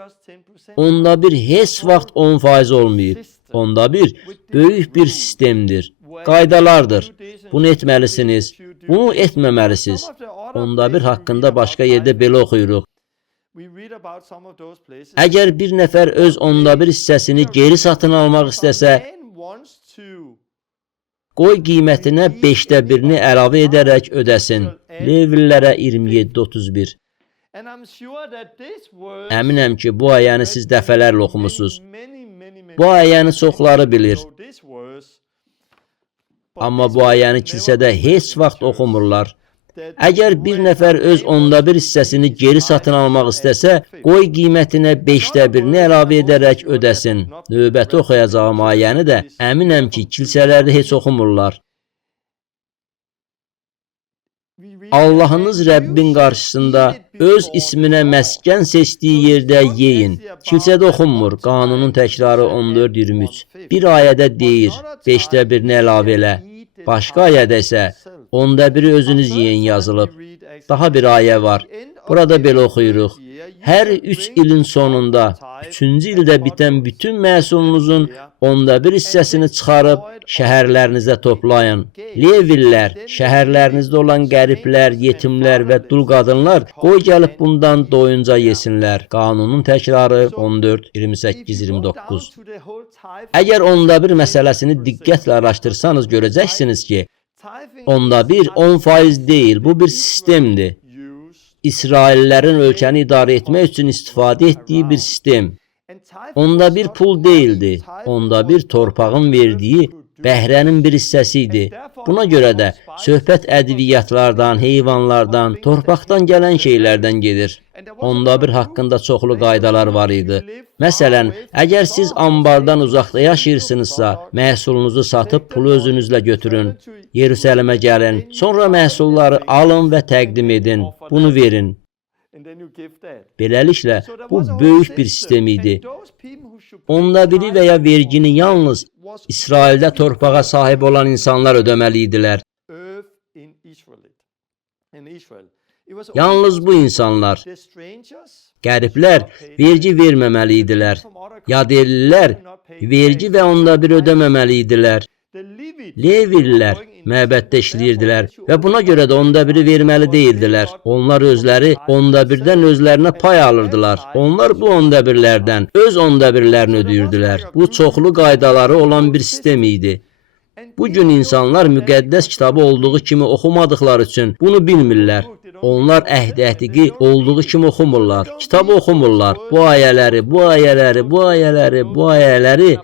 Onda bir heç vaxt 10% olmayıb. Onda bir böyük bir sistemdir. Qaydalardır. Bunu etməlisiniz. Bunu etməməlisiniz. Onda bir haqqında başqa yerdə belə oxuyuruq. Əgər bir nəfər öz onda bir hissəsini geri satın almaq istəsə, qoy qiymətinə 1/5-ni əlavə edərək ödəsin. Levlilərə 27:31. Əminəm ki, bu ayəni siz dəfələrlə oxumusunuz. Bu ayəni çoxları bilir. Amma bu ayəni kilsədə heç vaxt oxumurlar. Əgər bir nəfər öz onda bir hissəsini geri satın almaq istəsə, qoy qiymətinə 1/5-ni əlavə edərək ödəsin. Növbəti oxuyacağım ayəni də əminəm ki, kilsələrdə heç oxumurlar. Allahınız Rəbbin qarşısında öz isminə məskən seçdiyi yerdə yeyin. Kilsədə oxunmur. Qanunun təkrarı 14:23. Bir ayədə deyir, 1/5-ni əlavə elə. Başqa ayədə isə 1/5 özünüz yeyin yazılıb. Daha bir ayə var. Burada belə oxuyuruq. Hər 3 ilin sonunda, 3-cü ildə bitən bütün məhsulunuzun 1/5 hissəsini çıxarıb şəhərlərinizdə toplayın. Levilər, şəhərlərinizdə olan qəriblər, yetimlər və dul qadınlar qoy gəlib bundan doyunca yesinlər. Qanunun təkrarı 14:28-29. Əgər 1/5 məsələsini diqqətlə araşdırsanız görəcəksiniz ki, 1/5 10% deyil, bu bir sistemdir. İsraillərin ölkəni idarə etmək üçün istifadə etdiyi bir sistem. 1/5 pul deyildi, 1/5 torpağın verdiyi bəhrənin bir hissəsi idi. Buna görə də söhbət ədviyyatlardan, heyvanlardan, torpaqdan gələn şeylərdən gedir. 1/5 haqqında çoxlu qaydalar var idi. Məsələn, əgər siz ambardan uzaqda yaşayırsınızsa, məhsulunuzu satıb pulu özünüzlə götürün. Yerusəlimə gəlin, sonra məhsulları alın və təqdim edin. Bunu verin. Beləliklə, bu böyük bir sistem idi. 1/5 və ya vergini yalnız İsraildə torpağa sahib olan insanlar ödəməli idilər. Yalnız bu insanlar, qəriblər vergi verməməli idilər. Yadelilər vergi və 1/5 ödəməməli idilər. Levilər məbəddə işləyirdilər və buna görə də 1/5 verməli deyildilər. Onlar özləri 1/5-dən özlərinə pay alırdılar. Onlar bu 1/5-lərdən öz 1/5-lərini ödəyirdilər. Bu çoxlu qaydaları olan bir sistem idi. Bugün insanlar müqəddəs kitabı olduğu kimi oxumadıqları üçün bunu bilmirlər. Onlar əhd əhdiqi olduğu kimi oxumurlar. Kitabı oxumurlar. Bu ayələri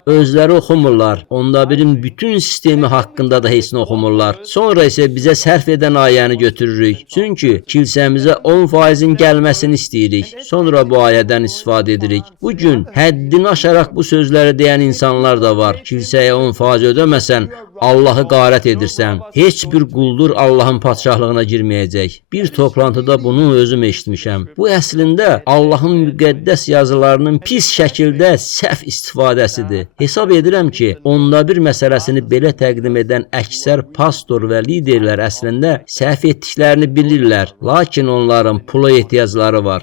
özləri oxumurlar. 1/5-in bütün sistemi haqqında da heç nə oxumurlar. Sonra isə bizə sərf edən ayəni götürürük. Çünki kilsəmizə 10%-in gəlməsini istəyirik. Sonra bu ayədən istifadə edirik. Bugün həddini aşaraq bu sözləri deyən insanlar da var. Kilsəyə 10% ödəməsən, Allahı qarət edirsən. Heç bir quldur Allahın padşahlığına girməyəcək. Bir toplantıda bunu özüm eşitmişəm. Bu əslində Allahın müqəddəs yazılarının pis şəkildə səhv istifadəsidir. Hesab edirəm ki, 1/5 məsələsini belə təqdim edən əksər pastor və liderlər əslində səhv etdiklərini bilirlər, lakin onların pula ehtiyacları var.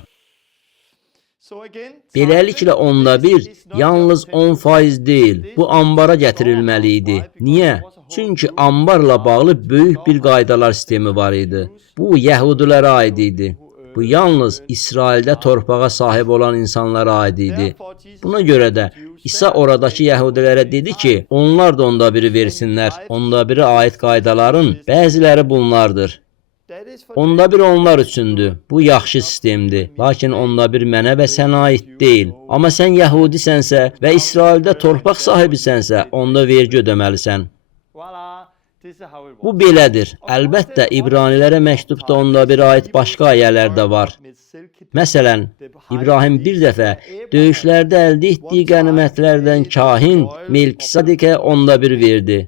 Beləliklə 1/5 yalnız 10% deyil, bu ambara gətirilməli idi. Niyə? Çünki ambarla bağlı böyük bir qaydalar sistemi var idi. Bu yəhudilərə aid idi. Bu yalnız İsraildə torpağa sahib olan insanlara aid idi. Buna görə də İsa oradakı yəhudilərə dedi ki, onlar da 1/5 versinlər. 1/5-ə aid qaydaların bəziləri bunlardır. Onda bir onlar üçündür. Bu yaxşı sistemdir. Lakin onda bir mənə və sənə aid deyil. Amma sən yəhudisənsə və İsraildə torpaq sahibisənsə, onda vergi ödəməlisən. Bu belədir. Əlbəttə, İbranilərə məktubda onda bir aid başqa ayələr də var. Məsələn, İbrahim bir dəfə döyüşlərdə əldə etdiyi qənimətlərdən kahin Melkisedekə onda bir verdi.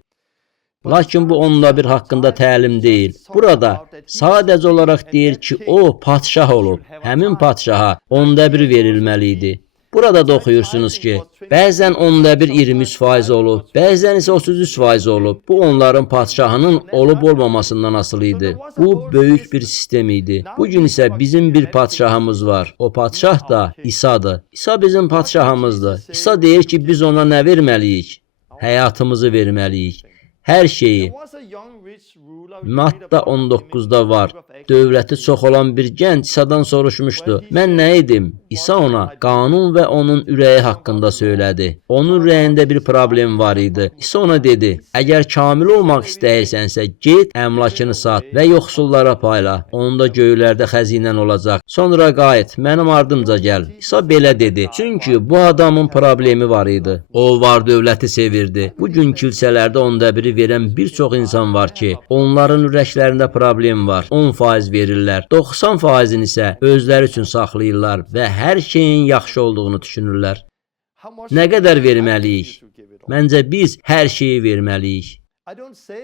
Lakin bu onda bir haqqında təlim deyil. Burada sadəcə olaraq deyir ki, o padşah olub. Həmin padşaha onda bir verilməli idi. Burada da oxuyursunuz ki, bəzən onda bir 23% olub, bəzən isə 33% olub. Bu onların padşahının olub-olmamasından asılı idi. Bu böyük bir sistem idi. Bugün isə bizim bir padşahımız var. O padşah da İsa'dır. İsa bizim padşahımızdır. İsa deyir ki, biz ona nə verməliyik? Həyatımızı verməliyik. Hər şeyi. Matta 19-da var. Dövləti çox olan bir gənc İsa'dan soruşmuşdu. Mən nə edim? İsa ona qanun və onun ürəyi haqqında söylədi. Onun ürəyində bir problem var idi. İsa ona dedi, əgər kamil olmaq istəyirsənsə, get, əmlakını sat və yoxsullara payla. Onda göylərdə xəzinən olacaq. Sonra qayıt, mənim ardımca gəl. İsa belə dedi. Çünki bu adamın problemi var idi. O var dövləti sevirdi. Bugün kilsələrdə onda biri verən bir çox insan var ki, onların ürəklərində problem var. 10% verirlər. 90%-ni isə özləri üçün saxlayırlar və hər şeyin yaxşı olduğunu düşünürlər. Nə qədər verməliyik? Məncə biz hər şeyi verməliyik.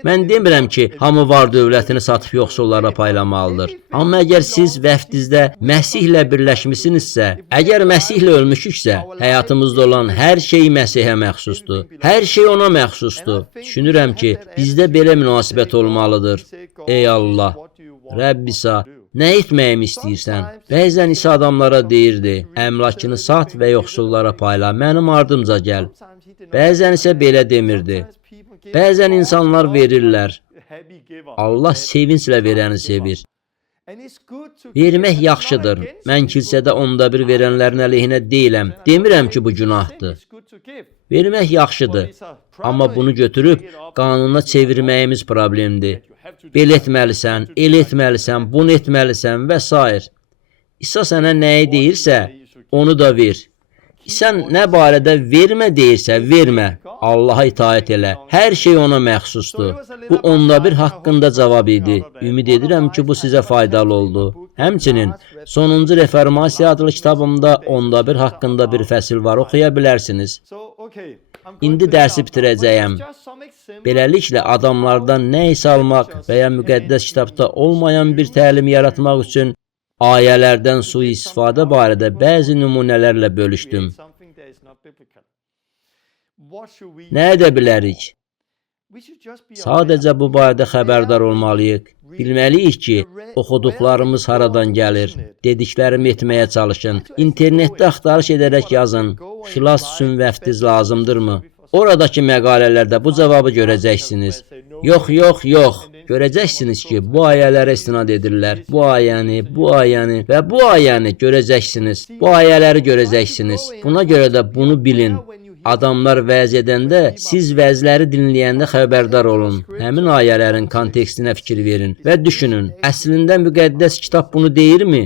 Mən demirəm ki, hamı var dövlətini satıb yoxsullara paylamalıdır. Amma əgər siz vəfdizdə Məsihlə birləşmisinizsə, əgər Məsihlə ölmüşüksə, həyatımızda olan hər şey Məsihə məxsusdur. Hər şey ona məxsusdur. Düşünürəm ki, bizdə belə münasibət olmalıdır. Ey Allah, Rəbb İsa, nə etməyimi istəyirsən? Bəzən İsa adamlara deyirdi, əmlakını sat və yoxsullara payla, mənim ardımca gəl. Bəzən isə belə demirdi. Bəzən insanlar verirlər. Allah sevinclə verəni sevir. Vermək yaxşıdır. Mən kilsədə onda bir verənlərin əleyhinə deyiləm. Demirəm ki, bu günahdır. Vermək yaxşıdır. Amma bunu götürüb qanuna çevirməyimiz problemdir. Belə etməlisən, elə etməlisən, bunu etməlisən və s. İsa sənə nəyi deyirsə, onu da ver. Sən nə barədə vermə deyirsə, vermə. Allaha itaət elə. Hər şey ona məxsusdur. Bu onda bir haqqında cavab idi. Ümid edirəm ki, bu sizə faydalı oldu. Həmçinin, Sonuncu Reformasiya adlı kitabımda onda bir haqqında bir fəsil var, oxuya bilərsiniz. İndi dərsi bitirəcəyəm. Beləliklə, adamlardan nə isə almaq və ya müqəddəs kitabda olmayan bir təlim yaratmaq üçün ayələrdən sui-istifadə barədə bəzi nümunələrlə bölüşdüm. Nə edə bilərik? Sadəcə bu barədə xəbərdar olmalıyıq. Bilməliyik ki, oxuduqlarımız haradan gəlir. Dediklərimi etməyə çalışın. İnternetdə axtarış edərək yazın. Xilas üçün vəftiz lazımdırmı? Oradakı məqalələrdə bu cavabı görəcəksiniz. Yox. Görəcəksiniz ki, bu ayələrə istinad edirlər. Bu ayəni və bu ayəni görəcəksiniz. Bu ayələri görəcəksiniz. Buna görə də bunu bilin. Adamlar vəz edəndə, siz vəzləri dinləyəndə xəbərdar olun. Həmin ayələrin kontekstinə fikir verin və düşünün. Əslində müqəddəs kitab bunu deyirmi?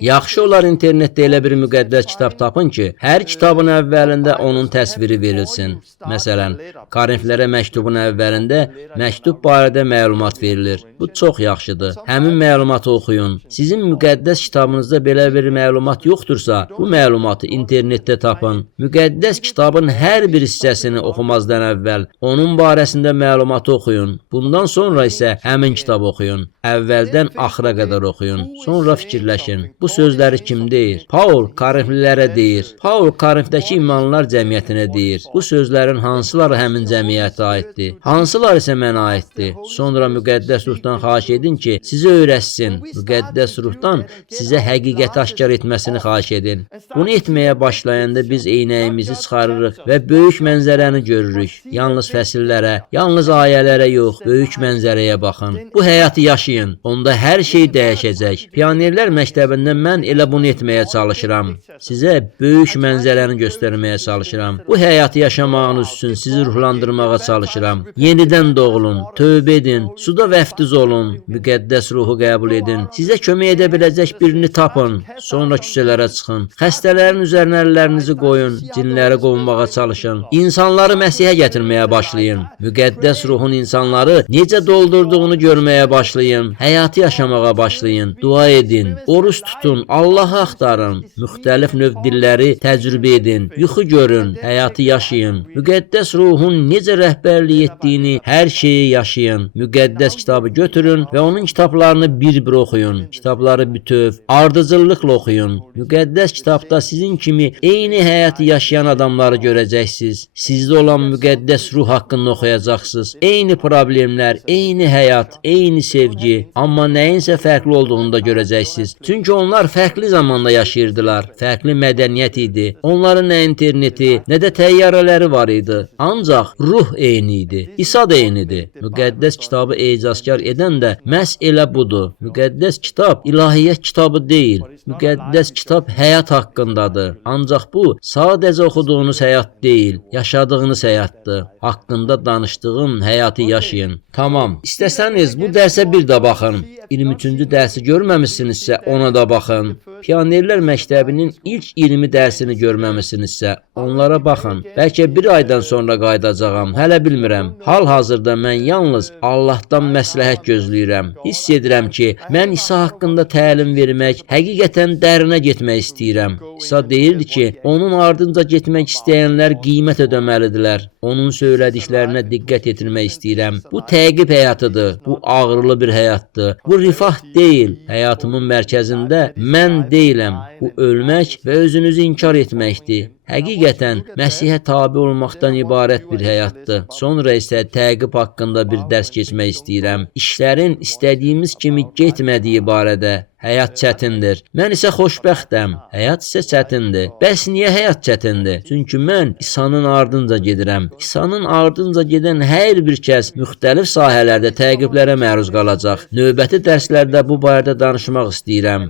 Yaxşı olar internetdə elə bir müqəddəs kitab tapın ki, hər kitabın əvvəlində onun təsviri verilsin. Məsələn, Korinflərə məktubun əvvəlində məktub barədə məlumat verilir. Bu çox yaxşıdır. Həmin məlumatı oxuyun. Sizin müqəddəs kitabınızda belə bir məlumat yoxdursa, bu məlumatı internetdə tapın. Müqəddəs kitabın hər bir hissəsini oxumazdan əvvəl onun barəsində məlumatı oxuyun. Bundan sonra isə həmin kitabı oxuyun. Əvvəldən axıra qədər oxuyun. Sonra fikirləşin. Bu sözləri kim deyir? Paul Korinflilərə deyir. Paul Korinfdəki imanlılar cəmiyyətinə deyir. Bu sözlərin hansıları həmin cəmiyyətə aiddir? Hansıları isə mənə aiddir? Sonra müqəddəs ruhdan xahiş edin ki, sizə öyrətsin. Müqəddəs ruhdan sizə həqiqəti aşkar etməsini xahiş edin. Bunu etməyə başlayanda biz eynəyimizi çıxarırıq və böyük mənzərəni görürük. Yalnız fəsillərə, yalnız ayələrə yox, böyük mənzərəyə baxın. Bu həyatı yaşayın. Onda hər şey dəyişəcək. Pionerlər məktəbində mən elə bunu etməyə çalışıram. Sizə böyük mənzərəni göstərməyə çalışıram. Bu həyatı yaşamağınız üçün sizi ruhlandırmağa çalışıram. Yenidən doğulun, tövbə edin, suda vəftiz olun, müqəddəs ruhu qəbul edin. Sizə kömək edə biləcək birini tapın, sonra küçələrə çıxın. Xəstələrin üzərinə əllərinizi qoyun, cinləri qovmağa çalışın. İnsanları Məsihə gətirməyə başlayın. Müqəddəs ruhun insanları necə doldurduğunu görməyə başlayın. Həyatı yaşamağa başlayın. Dua edin, oruç tutun, Allahı axtarın. Müxtəlif növ dilləri təcrübə edin. Yuxu görün, həyatı yaşayın. Müqəddəs ruhun necə rəhbərlik etdiyini hər şeyi yaşayın. Müqəddəs kitabı götürün və onun kitablarını bir-bir oxuyun. Kitabları bütöv, ardıcıllıqla oxuyun. Müqəddəs kitabda sizin kimi eyni həyatı yaşayan adamları görəcəksiniz. Sizdə olan müqəddəs ruh haqqında oxuyacaqsınız. Eyni problemlər, eyni həyat, eyni sevgi, amma nəyinsə fərqli olduğunu da görəcəksiniz. Çünki onlar fərqli zamanda yaşayırdılar. Fərqli mədəniyyət idi. Onların nə interneti, nə də təyyarələri var idi. Ancaq ruh eyni idi. İsa da eynidir. Müqəddəs kitabı ecazkar edən də məhz elə budur. Müqəddəs kitab ilahiyyat kitabı deyil. Müqəddəs kitab həyat haqqındadır. Ancaq bu sadəcə oxuduğunuz həyat deyil, yaşadığınız həyatdır. Haqqında danışdığım həyatı yaşayın. Tamam. İstəsəniz bu dərsə bir də baxın. 23-cü dərsi görməmisinizsə ona da baxın. Pionerlər məktəbinin ilk 20 dərsini görməmisinizsə onlara baxın. Bəlkə bir aydan sonra qayıdacağam. Hələ bilmirəm. Hal-hazırda mən yalnız Allahdan məsləhət gözləyirəm. Hiss edirəm ki, mən İsa haqqında təlim vermək, həqiqətən dərinə getmək istəyirəm. İsa deyirdi ki, onun ardınca getmək istəyənlər qiymət ödəməlidirlər. Onun söylədiklərinə diqqət yetirmək istəyirəm. Bu təqib həyatıdır. Bu ağrılı bir həyatdır. Bu rifah deyil. Həyatımın mərkəzində mən deyiləm. Bu ölmək və özünüzü inkar etməkdir. Həqiqətən Məsihə tabe olmaqdan ibarət bir həyatdır. Sonra isə təqib haqqında bir dərs keçmək istəyirəm. İşlərin istədiyimiz kimi getmədiyi barədə. Həyat çətindir. Mən isə xoşbəxtəm. Həyat isə çətindir. Bəs niyə həyat çətindir? Çünki mən İsa'nın ardınca gedirəm. İsa'nın ardınca gedən hər bir kəs müxtəlif sahələrdə təqiblərə məruz qalacaq. Növbəti dərslərdə bu barədə danışmaq istəyirəm.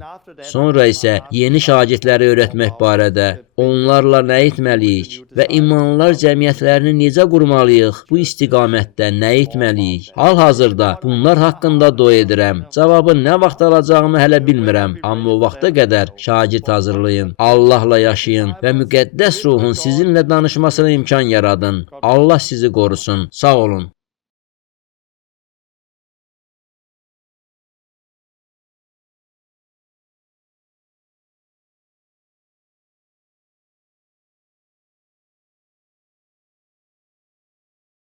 Sonra isə yeni şagirdləri öyrətmək barədə, onlarla nə etməliyik və imanlılar cəmiyyətlərini necə qurmalıyıq, bu istiqamətdə nə etməliyik? Hal-hazırda bunlar haqqında dua edirəm. Cavabı nə vaxt alacağımı hələ bilmirəm, amma o vaxta qədər şagird hazırlayın, Allahla yaşayın və müqəddəs ruhun sizinlə danışmasına imkan yaradın. Allah sizi qorusun. Sağ olun.